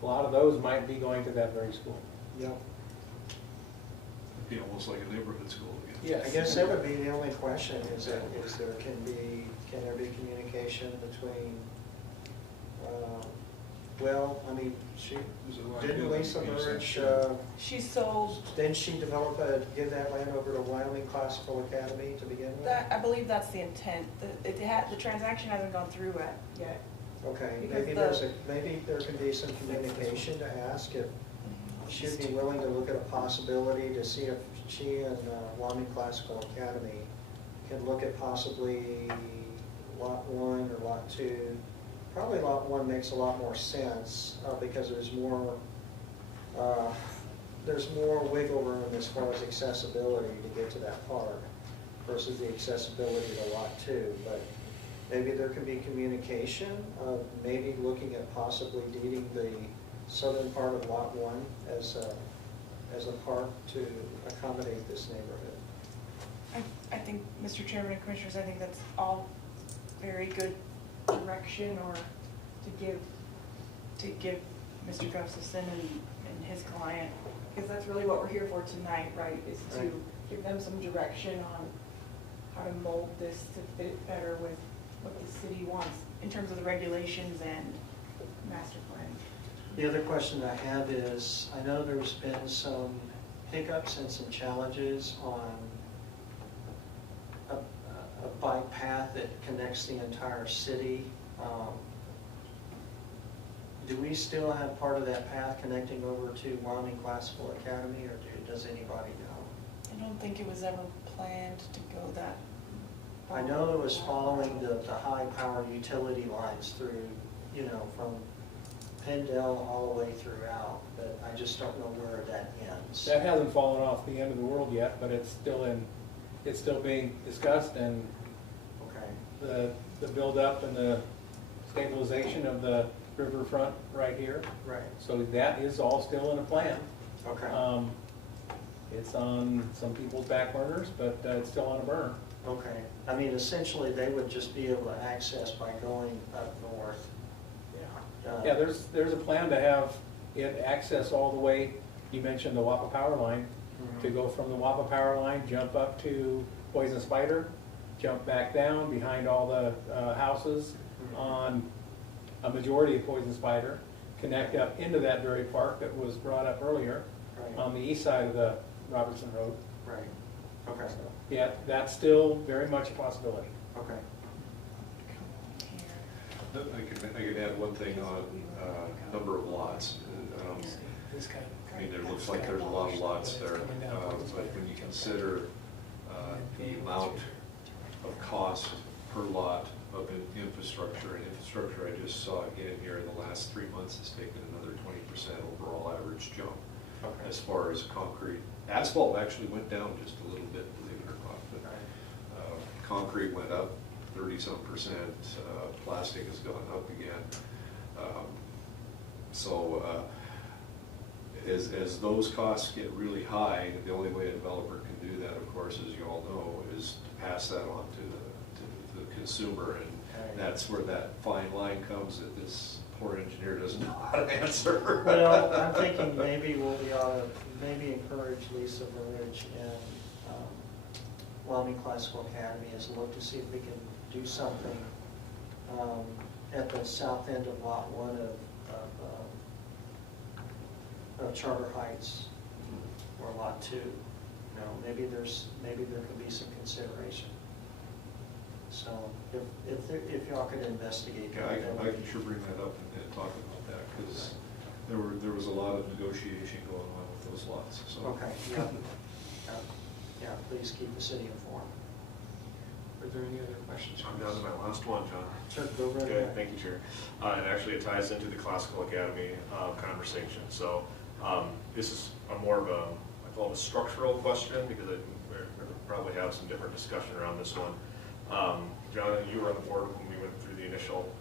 A lot of those might be going to that very school. Yep. It'd be almost like a neighborhood school again. Yes. I guess that would be the only question, can there be communication between, didn't Lisa Burge, She sold, didn't she give that land over to Wyoming Classical Academy to begin with? I believe that's the intent. The transaction hasn't gone through yet. Okay, Because maybe there can be some communication to ask if she'd be willing to look at a possibility to see if she and Wyoming Classical Academy can look at possibly lot 1 or lot 2. Probably lot 1 makes a lot more sense because there's more wiggle room as far as accessibility to get to that park versus the accessibility to lot 2. But maybe there can be communication of maybe looking at possibly deeding the southern part of lot 1 as a park to accommodate this neighborhood. I think, Mr. Chairman and Commissioners, I think that's all very good direction, or to give Mr. Gustafson and his client, because that's really what we're here for tonight, right? Is to give them some direction on how to mold this to fit better with what the city wants in terms of the regulations and master plan. The other question I have is, I know there's been some hiccups and some challenges on a bike path that connects the entire city. Do we still have part of that path connecting over to Wyoming Classical Academy, or does anybody know? I don't think it was ever planned to go that. I know it was following the high power utility lines through, you know, from Pendle all the way throughout, but I just don't know where that ends. That hasn't fallen off the end of the world yet, but it's still being discussed, and Okay, the build-up and the stabilization of the riverfront right here. right, So that is all still in a plan. okay, It's on some people's back burners, but it's still on a burner. okay. I mean, essentially, they would just be able to access by going up north. Yeah, there's a plan to have it access all the way, you mentioned the Wappa Power Line, to go from the Wappa Power Line, jump up to Poison Spider, jump back down behind all the houses on a majority of Poison Spider, connect up into that very park that was brought up earlier Right, on the east side of the Robertson Road. right, okay, So, yeah, that's still very much a possibility. okay. I could add one thing on number of lots. I mean, it looks like there's a lot of lots there, but when you consider the amount of cost per lot of infrastructure, and infrastructure I just saw again here in the last 3 months has taken another 20% overall average jump. Okay. As far as concrete, asphalt actually went down just a little bit, believe it or not, but concrete went up 30-some%. Plastic has gone up again. As those costs get really high, the only way a developer can do that, of course, as you all know, is to pass that on to the consumer, and that's where that fine line comes that this poor engineer doesn't know how to answer. Well, I'm thinking maybe we ought to maybe encourage Lisa Village and Wyoming Classical Academy is look to see if we can do something at the south end of Lot 1 of Charter Heights, or Lot 2. You know, maybe there could be some consideration. So if y'all could investigate Yeah, that. I can sure bring that up and talk about that, because there was a lot of negotiation going on with those lots, so. Okay, yeah. Yeah, please keep the city informed. Are there any other questions? I'm down to my last one, John. Sure, go right Okay, ahead. thank you, Chair. And actually, it ties into the Classical Academy conversation. So this is more of a, I call it a structural question, because we probably have some different discussion around this one. John, you were on the board when we went through the initial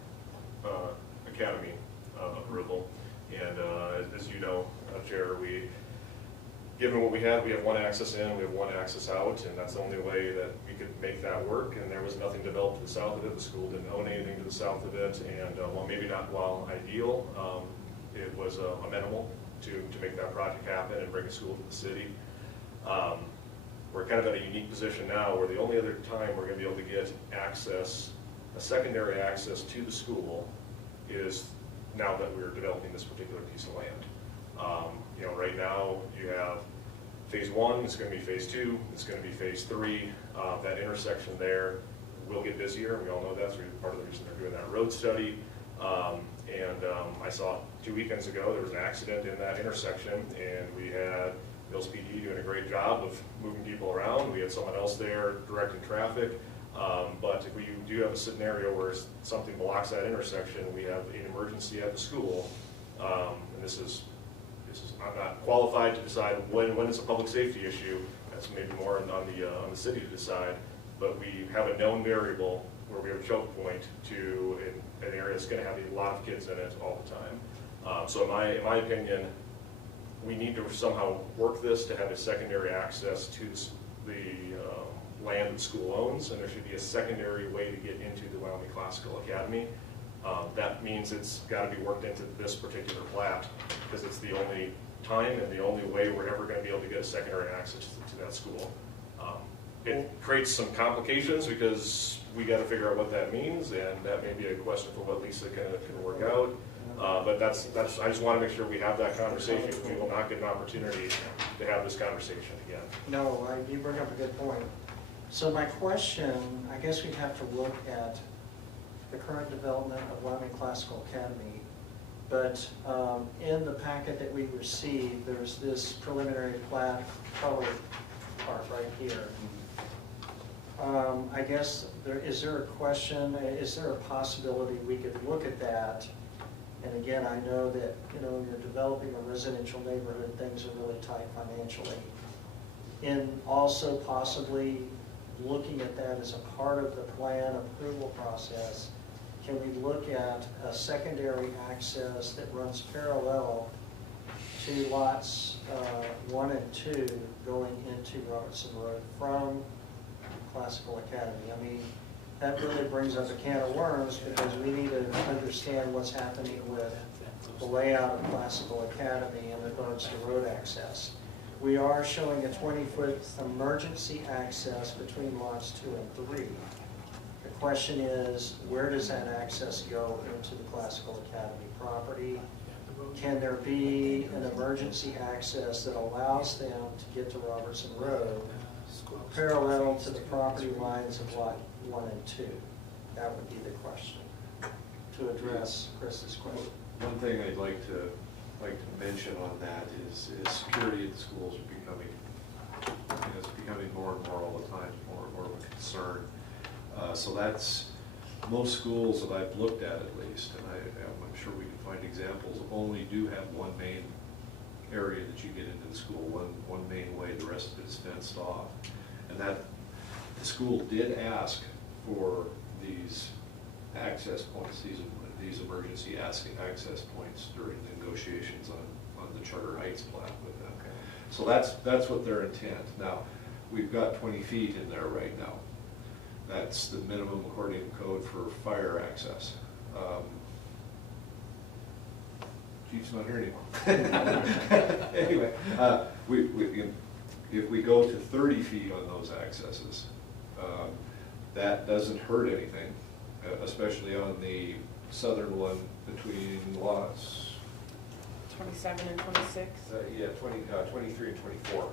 academy approval. And as you know, Chair, given what we have one access in, we have one access out, and that's the only way that we could make that work. And there was nothing developed to the south of it. The school didn't own anything to the south of it, and while maybe not ideal, it was amenable to make that project happen and bring a school to the city. We're kind of at a unique position now where the only other time we're going to be able to get access, a secondary access to the school, is now that we're developing this particular piece of land. You know, right now you have phase 1, it's going to be phase 2, it's going to be phase 3. That intersection there will get busier. We all know that's part of the reason they're doing that road study. I saw 2 weekends ago there was an accident in that intersection, and we had Mills PD doing a great job of moving people around. We had someone else there directing traffic. But if we do have a scenario where something blocks that intersection, we have an emergency at the school, and this is I'm not qualified to decide when it's a public safety issue. That's maybe more on the city to decide. But we have a known variable where we have a choke point to an area that's going to have a lot of kids in it all the time. So in my opinion, we need to somehow work this to have a secondary access to the land the school owns, and there should be a secondary way to get into the Wyoming Classical Academy. That means it's got to be worked into this particular plat, because it's the only time and the only way we're ever going to be able to get a secondary access to that school. It creates some complications because we got to figure out what that means, and that may be a question for what Lisa can work out. But that's I just want to make sure we have that conversation. We will not get an opportunity to have this conversation again. No, you bring up a good point. So my question, I guess we'd have to look at the current development of Wyoming Classical Academy. But in the packet that we received, there's this preliminary plat color part right here. I guess, is there a question, is there a possibility we could look at that? And again, I know that, when you're developing a residential neighborhood, things are really tight financially. And also possibly looking at that as a part of the plan approval process, can we look at a secondary access that runs parallel to lots 1 and 2 going into Robertson Road from Classical Academy? I mean, that really brings up a can of worms because we need to understand what's happening with the layout of Classical Academy in regards to road access. We are showing a 20-foot emergency access between lots 2 and 3. The question is, where does that access go into the Classical Academy property? Can there be an emergency access that allows them to get to Robertson Road parallel to the property lines of lot 1 and 2? That would be the question, to address Chris's question. One thing I'd like to mention on that is security at the schools are becoming, it's becoming more and more all the time, more and more of a concern. So that's, most schools that I've looked at least, and I'm sure we can find examples, only do have one main area that you get into the school, one main way, the rest of it is fenced off. And that, the school did ask for these access points, these emergency access points during the negotiations on the Charter Heights plat with them. So that's what their intent. Now, we've got 20 feet in there right now. That's the minimum according to code for fire access. Chief's not here anymore. Anyway, if we go to 30 feet on those accesses, that doesn't hurt anything, especially on the southern one between lots. 27 and 26? Yeah, 23 and 24,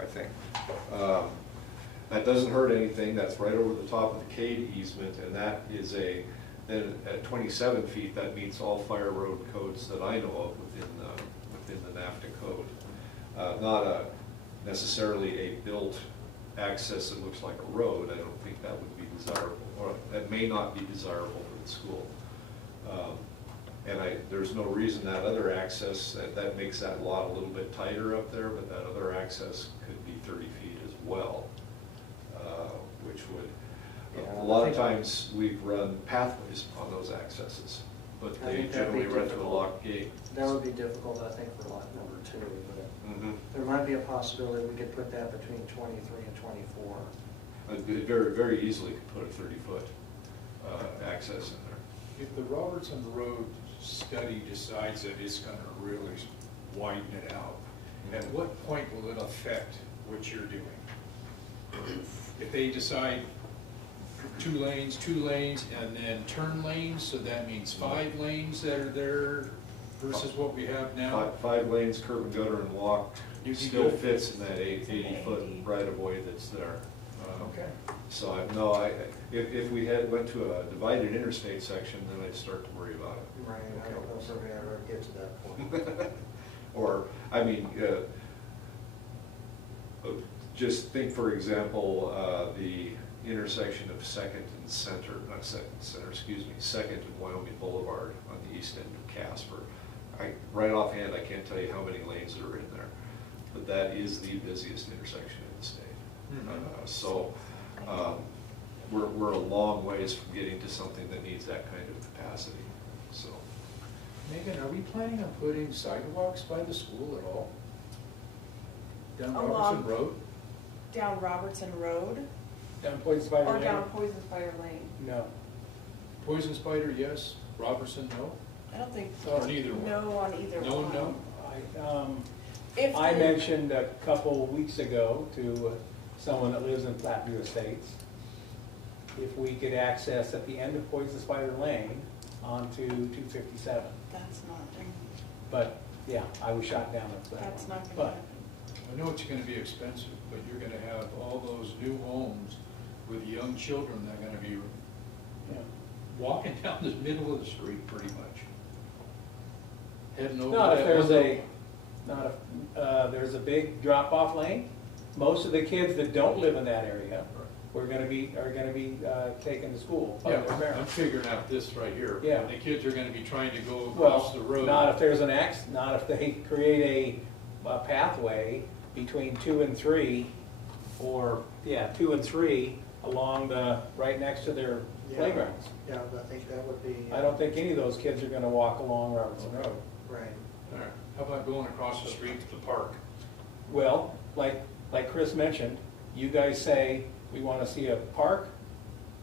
I think. That doesn't hurt anything. That's right over the top of the Cade easement, and that is then at 27 feet, that meets all fire road codes that I know of within the NAFTA code. Not necessarily a built access that looks like a road. I don't think that would be desirable, or that may not be desirable for the school. And there's no reason that other access, that makes that lot a little bit tighter up there, but that other access could be 30 feet as well, which would, a lot of times we've run pathways on those accesses, but I they think that'd be generally run to a difficult. locked gate. That would be difficult, I think, for lot number 2, but there might be a possibility we could put that between 23 and 24. It very, very easily could put a 30-foot access in there. If the Robertson Road study decides that it's gonna really widen it out, at what point will it affect what you're doing? If they decide 2 lanes, and then turn lanes, so that means 5 lanes that are there versus what we have now? 5 lanes, curb and gutter and walk, You can still do- fits in that 80-foot right-of-way that's there. Okay. So if we went to a divided interstate section, then I'd start to worry about it. Right, I don't know if we're gonna ever get to that point. Or, I mean, just think, for example, the intersection of Second and Center, not Second and Center, excuse me, Second and Wyoming Boulevard on the east end of Casper. Right offhand, I can't tell you how many lanes are in there, but that is the busiest intersection in the state. So we're a long ways from getting to something that needs that kind of capacity, so. Megan, are we planning on putting sidewalks by the school at all? Down Along- Robertson Road? Down Robertson Road Down Poison Spider or Lane? down Poison Fire Lane? No. Poison Spider, yes. Robertson, no? I don't think, Or neither one? no on either No, one. no? If I the- mentioned a couple weeks ago to someone that lives in Flatview Estates, if we could access at the end of Poison Spider Lane onto 257. That's not, But, yeah, I was shot down at that that's one. not gonna But happen. I know it's gonna be expensive, but you're gonna have all those new homes with young children that are gonna be Yeah. walking down the middle of the street pretty much. Heading over Not if that there's window. not if, there's a big drop-off lane. Most of the kids that don't live in that area are gonna be taken to school by Yeah, their I'm parents. figuring out this right here. Yeah. The kids are gonna be trying to go Well, across the road. not if there's not if they create a pathway between 2 and 3, or, 2 and 3 along right next to their Yeah. playgrounds. Yeah, I think that would be. I don't think any of those kids are gonna walk along Robertson Road. Right. All right. How about going across the street to the park? Well, like Chris mentioned, you guys say, we wanna see a park,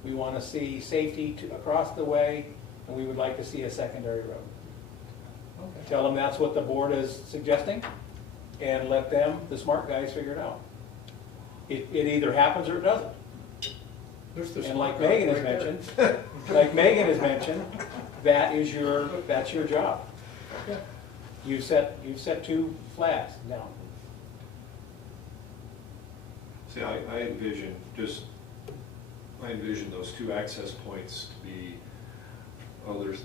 we wanna see safety across the way, and we would like to see a secondary road. Okay. Tell them that's what the board is suggesting, and let them, the smart guys, figure it out. It either happens or it doesn't. There's the And like smart guy Megan has right there. mentioned, that's your job. Yeah. You've set 2 flags down. See, I envision those 2 access points to be,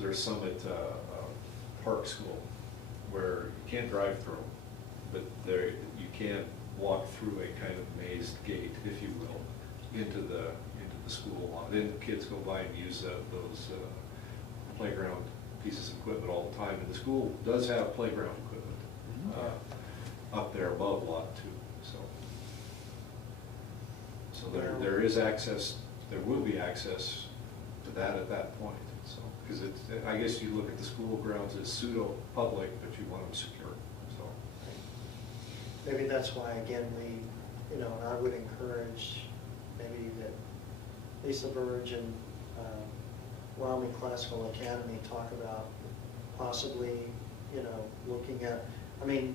there's some at Park School where you can't drive through, but you can walk through a kind of mazed gate, if you will, into the school lot. Then kids go by and use those playground pieces of equipment all the time, and the school does have playground equipment up there above Lot 2, so there is access, there will be access to that at that point, so, because I guess you look at the school grounds as pseudo-public, but you want them secure, so. Maybe that's why, again, and I would encourage maybe that Lisa Burge and Wyoming Classical Academy talk about possibly, looking at,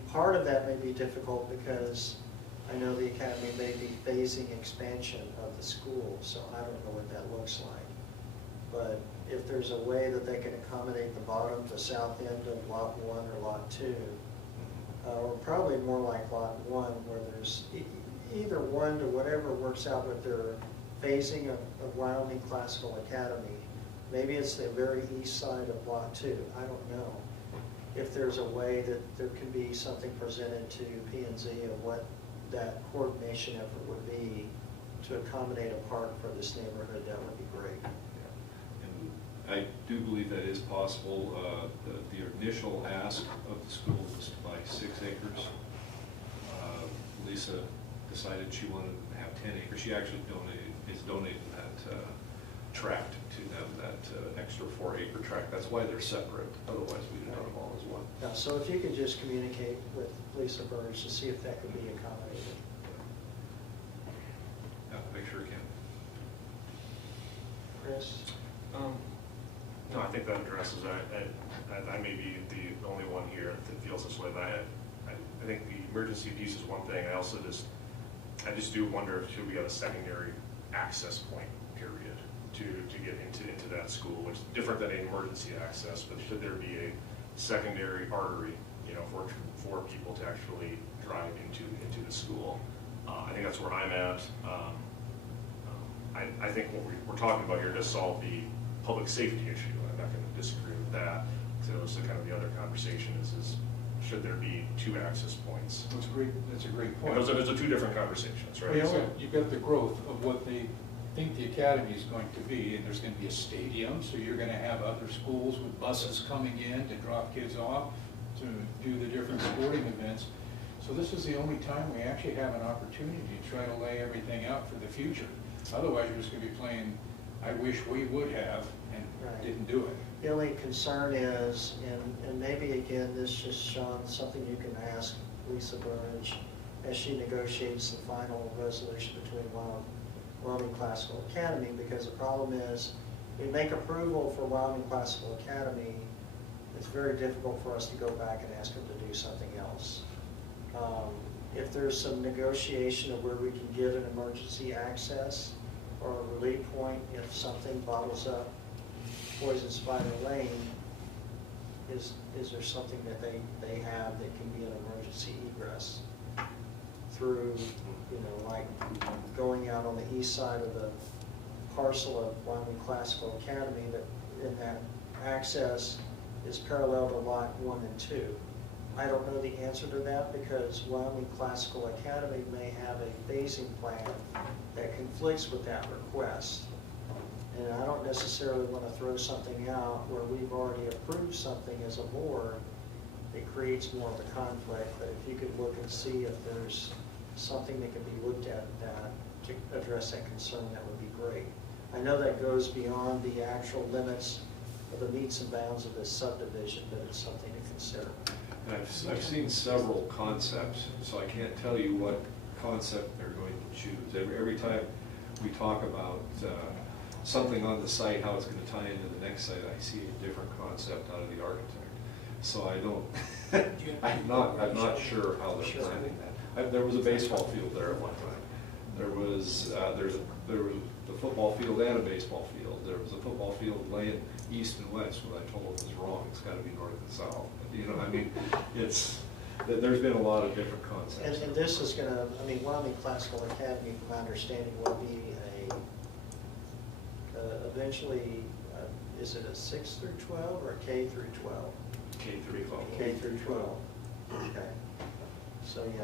part of that may be difficult because I know the academy may be phasing expansion of the school, so I don't know what that looks like. But if there's a way that they can accommodate the bottom to south end of Lot 1 or Lot 2, or probably more like Lot 1, where there's either one to whatever works out with their phasing of Wyoming Classical Academy. Maybe it's the very east side of Lot 2, I don't know. If there's a way that there can be something presented to P&Z of what that coordination effort would be to accommodate a park for this neighborhood, that would be great. And I do believe that is possible. The initial ask of the school was to buy 6 acres. Lisa decided she wanted to have 10 acres. She actually is donating that tract to them, that extra 4-acre tract. That's why they're separate. Otherwise, we'd have done them all as one. Now, so if you could just communicate with Lisa Burge to see if that could be accommodated. Yeah, make sure it can. Chris? No, I think that addresses, I may be the only one here that feels this way, but I think the emergency piece is one thing. I also I just do wonder if should we have a secondary access point, period, to get into that school, which is different than an emergency access, but should there be a secondary artery, for people to actually drive into the school? I think that's where I'm at. I think what we're talking about here does solve the public safety issue. I'm not going to disagree with that. So kind of the other conversation is should there be 2 access points? That's a great And point. those are 2 different conversations, right? Well, you've got the growth of what they think the academy is going to be, and there's going to be a stadium, so you're going to have other schools with buses coming in to drop kids off to do the different sporting events. So this is the only time we actually have an opportunity to try to lay everything out for the future. Otherwise, you're just going to be playing, I wish we would have, and Right. didn't do it. The only concern is, and maybe again, this just, Sean, something you can ask Lisa Burge as she negotiates the final resolution between Wyoming Classical Academy, because the problem is, we make approval for Wyoming Classical Academy, it's very difficult for us to go back and ask them to do something else. If there's some negotiation of where we can get an emergency access or a relief point if something bottles up Poison Spider Lane, is there something that they have that can be an emergency egress? through, you know, like going out on the east side of the parcel of Wyoming Classical Academy, that in that access is parallel to lot 1 and 2. I don't know the answer to that because Wyoming Classical Academy may have a phasing plan that conflicts with that request. And I don't necessarily want to throw something out where we've already approved something as a board. It creates more of a conflict, but if you could look and see if there's something that can be looked at that to address that concern, that would be great. I know that goes beyond the actual limits of the meets and bounds of this subdivision, but it's something to consider. And I've seen several concepts, so I can't tell you what concept they're going to choose. Every time we talk about something on the site, how it's going to tie into the next site, I see a different concept out of the architect. So I don't, I'm not sure how they're planning that. There was a baseball field there at one time. There was the football field and a baseball field. There was a football field laying east and west, what I told them was wrong. It's got to be north and south. You know, I mean, there's been a lot of different concepts. And this is going to, I mean, Wyoming Classical Academy, from my understanding, will be eventually, is it a 6 through 12 or a K through 12? K through 12. K through 12. Okay. So, yeah,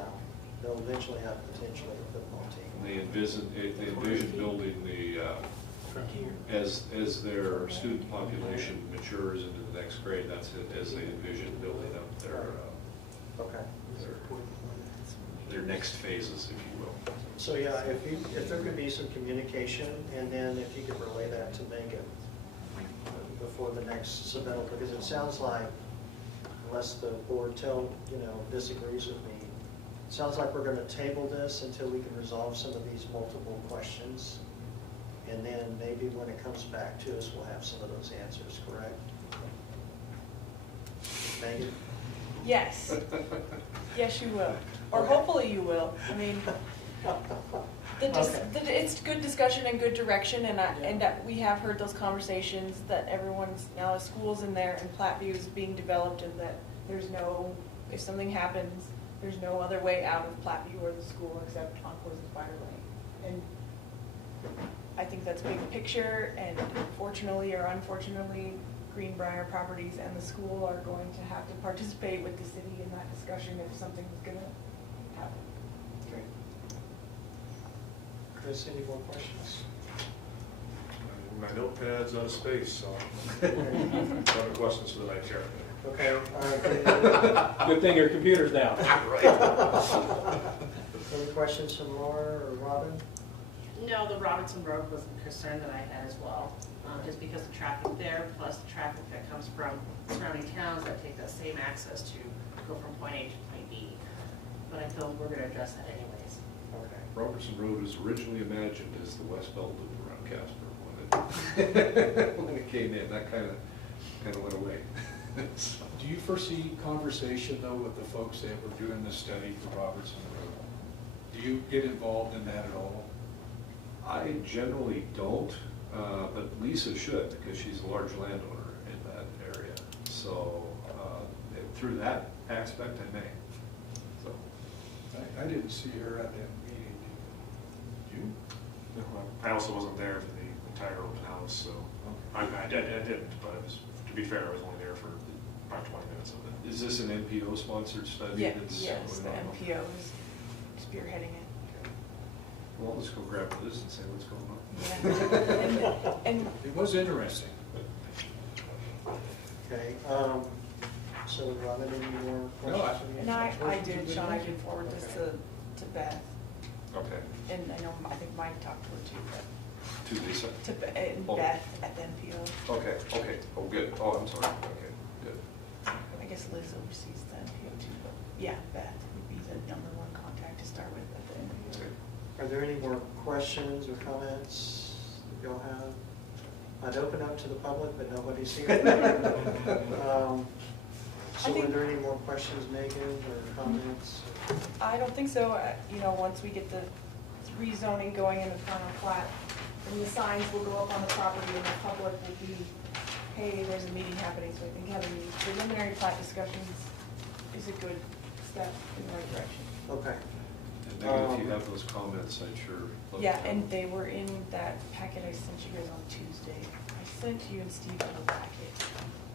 they'll eventually have potentially a football team. And they envision building the, as their student population matures into the next grade, that's it, as they envision building up Okay. their next phases, if you will. So, yeah, if there could be some communication, and then if you could relay that to Megan before the next submittal, because it sounds like, unless the board disagrees with me, it sounds like we're gonna table this until we can resolve some of these multiple questions. And then maybe when it comes back to us, we'll have some of those answers, correct? Megan? Yes. Yes, you will. Or hopefully you will. I mean, it's good discussion and good direction, and that we have heard those conversations that everyone's, now the school's in there and Platteview is being developed, and that there's no, if something happens, there's no other way out of Platteview or the school except on Poison Fire Lane. And I think that's big picture, and fortunately or unfortunately, Greenbrier Properties and the school are going to have to participate with the city in that discussion if something's gonna happen. Okay. Chris, any more questions? My notepad's out of space, so other questions for the night chair. Okay, all right. Good thing your computer's down. Any questions from Laura or Robin? No, the Robinson Road was a concern that I had as well, just because of traffic there, plus the traffic that comes from surrounding towns that take that same access to go from point A to point B. But I feel we're gonna address that anyways. Okay. Robertson Road was originally imagined as the West Belt Loop around Casper when it came in. That kind of went away. Do you foresee conversation, though, with the folks that were doing the study for Robertson Road? Do you get involved in that at all? I generally don't, but Lisa should, because she's a large landowner in that area. So through that aspect, I may. So I didn't see her at that meeting. Did you? I also wasn't there for the entire open house, so I didn't, but it was, to be fair, I was only there for about 20 minutes of it. is this an NPO sponsored study? Yeah, that's yes, the going on? NPO is spearheading it. Well, let's go grab this and say what's going on. Yeah. And It was interesting. Okay, so Robin, any more No, questions? And I did, Sean, I did forward this to Beth, Okay. and I think Mike talked to her too, but To Lisa? and Oh. Beth at the NPO. Okay, okay. Oh, good. Oh, I'm sorry. Okay, good. I guess Liz oversees the NPO too, but yeah, Beth would be the number one contact to start with at the NPO. Okay. Are there any more questions or comments that y'all have? I'd open up to the public, but nobody's here. So are there any more questions, Megan, or comments? I don't think so. Once we get the rezoning going in the final plat, then the signs will go up on the property and the public will be, hey, there's a meeting happening. So I think having these preliminary plat discussions is a good step in the right direction. Okay. And Megan, if you have those comments, I'd sure love to Yeah, have and them. they were in that packet I sent you guys on Tuesday. I sent you and Steve a packet.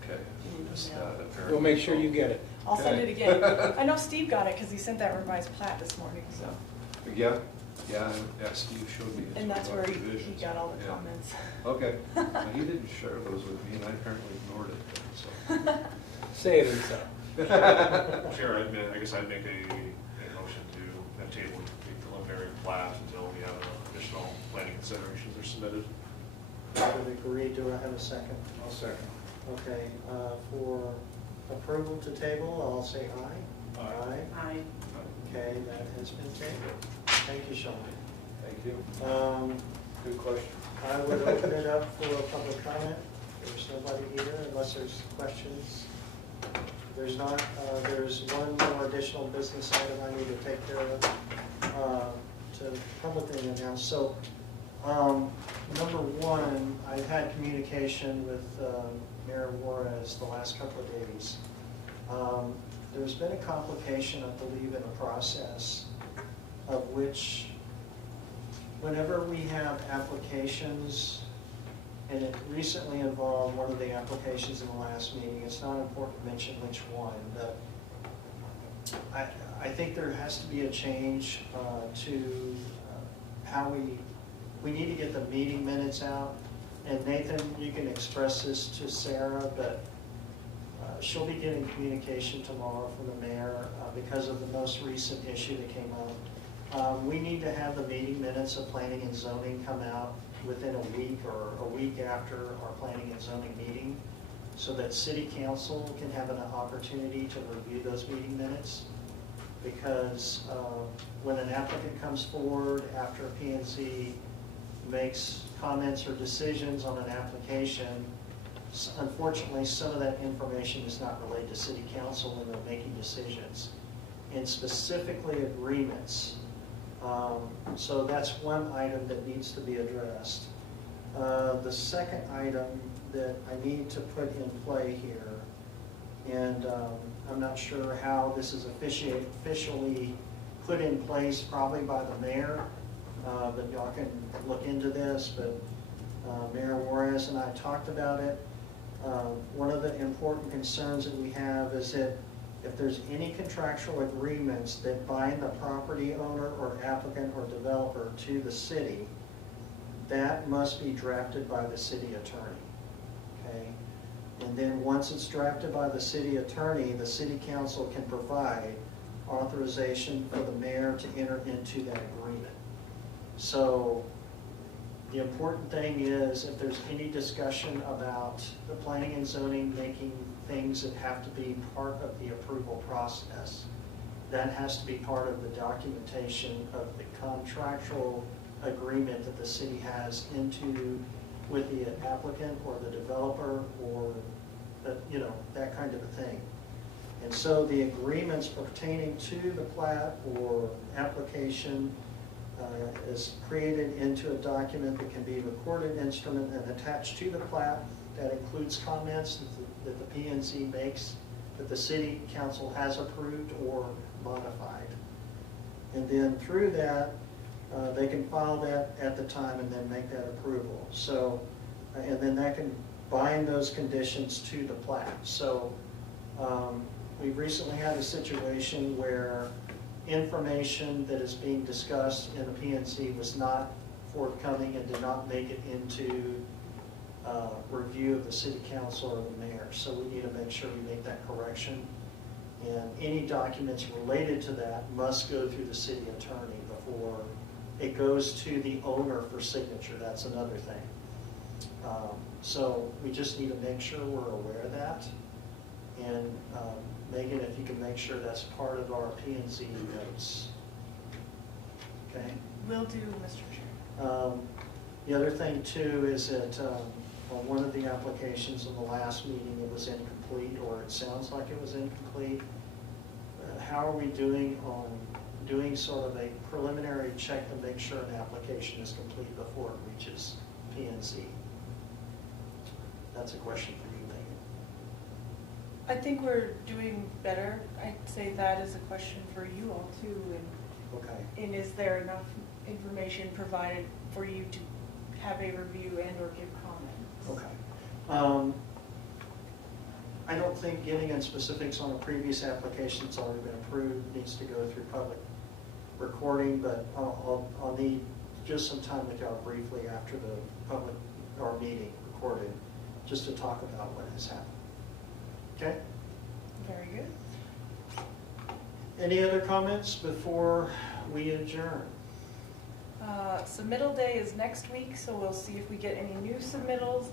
Okay, I missed that apparently. We'll make sure you get it. I'll send it Okay. again. I know Steve got it because he sent that revised plat this morning, so. Yeah, yeah, Steve showed me. his And that's where he revisions. got all the Yeah. comments. Okay, Now, he didn't share those with me, and I apparently ignored it, so. Say it himself. Chair, I guess I'd make a motion to have table the preliminary plat until we have additional planning considerations are submitted. I would agree. Do I have a second? I'll second. Okay, for approval to table, I'll say aye. Aye. I, Okay, that has been tabled. Thank you, Sean. Thank you. Good question. I would open it up for public comment. There's nobody here unless there's questions. There's not, there's one more additional business item I need to take care of to publicly announce. So, number one, I've had communication with Mayor Juarez the last couple of days. There's been a complication, I believe, in the process of which whenever we have applications, and it recently involved one of the applications in the last meeting, it's not important to mention which one, but I think there has to be a change to how we need to get the meeting minutes out. And Nathan, you can express this to Sarah, but she'll be getting communication tomorrow from the mayor because of the most recent issue that came up. We need to have the meeting minutes of planning and zoning come out within a week or a week after our planning and zoning meeting so that city council can have an opportunity to review those meeting minutes. Because when an applicant comes forward after a P&Z makes comments or decisions on an application, unfortunately, some of that information is not relayed to city council when they're making decisions, and specifically agreements. So that's one item that needs to be addressed. The second item that I need to put in play here, and I'm not sure how this is officially put in place, probably by the mayor, but y'all can look into this, but Mayor Juarez and I talked about it. One of the important concerns that we have is that if there's any contractual agreements that bind the property owner or applicant or developer to the city, that must be drafted by the city attorney, okay? And then once it's drafted by the city attorney, the city council can provide authorization for the mayor to enter into that agreement. So the important thing is if there's any discussion about the planning and zoning making things that have to be part of the approval process, that has to be part of the documentation of the contractual agreement that the city has into with the applicant or the developer or that kind of a thing. And so the agreements pertaining to the plat or application is created into a document that can be a recorded instrument and attached to the plat that includes comments that the P&Z makes that the city council has approved or modified. And then through that, they can file that at the time and then make that approval. So, and then that can bind those conditions to the plat. So we've recently had a situation where information that is being discussed in the P&Z was not forthcoming and did not make it into review of the city council or the mayor. So we need to make sure we make that correction. And any documents related to that must go through the city attorney before it goes to the owner for signature. That's another thing. So we just need to make sure we're aware of that. And Megan, if you can make sure that's part of our P&Z notes. Okay? Will do, Mr. Chair. The other thing too is that on one of the applications in the last meeting it was incomplete, or it sounds like it was incomplete. How are we doing on doing sort of a preliminary check to make sure an application is complete before it reaches P&Z? That's a question for you, Megan. I think we're doing better. I'd say that is a question for you all too. And Okay, And is there enough information provided for you to have a review and or give comments? okay. I don't think getting in specifics on a previous application that's already been approved needs to go through public recording, but I'll need just some time with y'all briefly after the public, or meeting recorded, just to talk about what has happened. Okay? Very good. Any other comments before we adjourn? Submittal day is next week, so we'll see if we get any new submittals.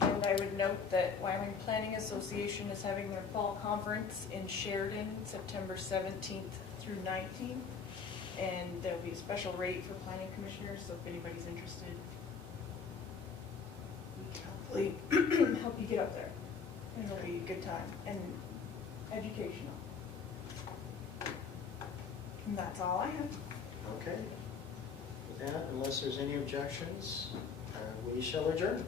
And I would note that Wyoming Planning Association is having their fall conference in Sheridan, September 17th through 19th. And there'll be a special rate for planning commissioners, so if anybody's interested, we can hopefully help you get up there. And it'll be a good time and educational. And that's all I have. Okay. With that, unless there's any objections, we shall adjourn.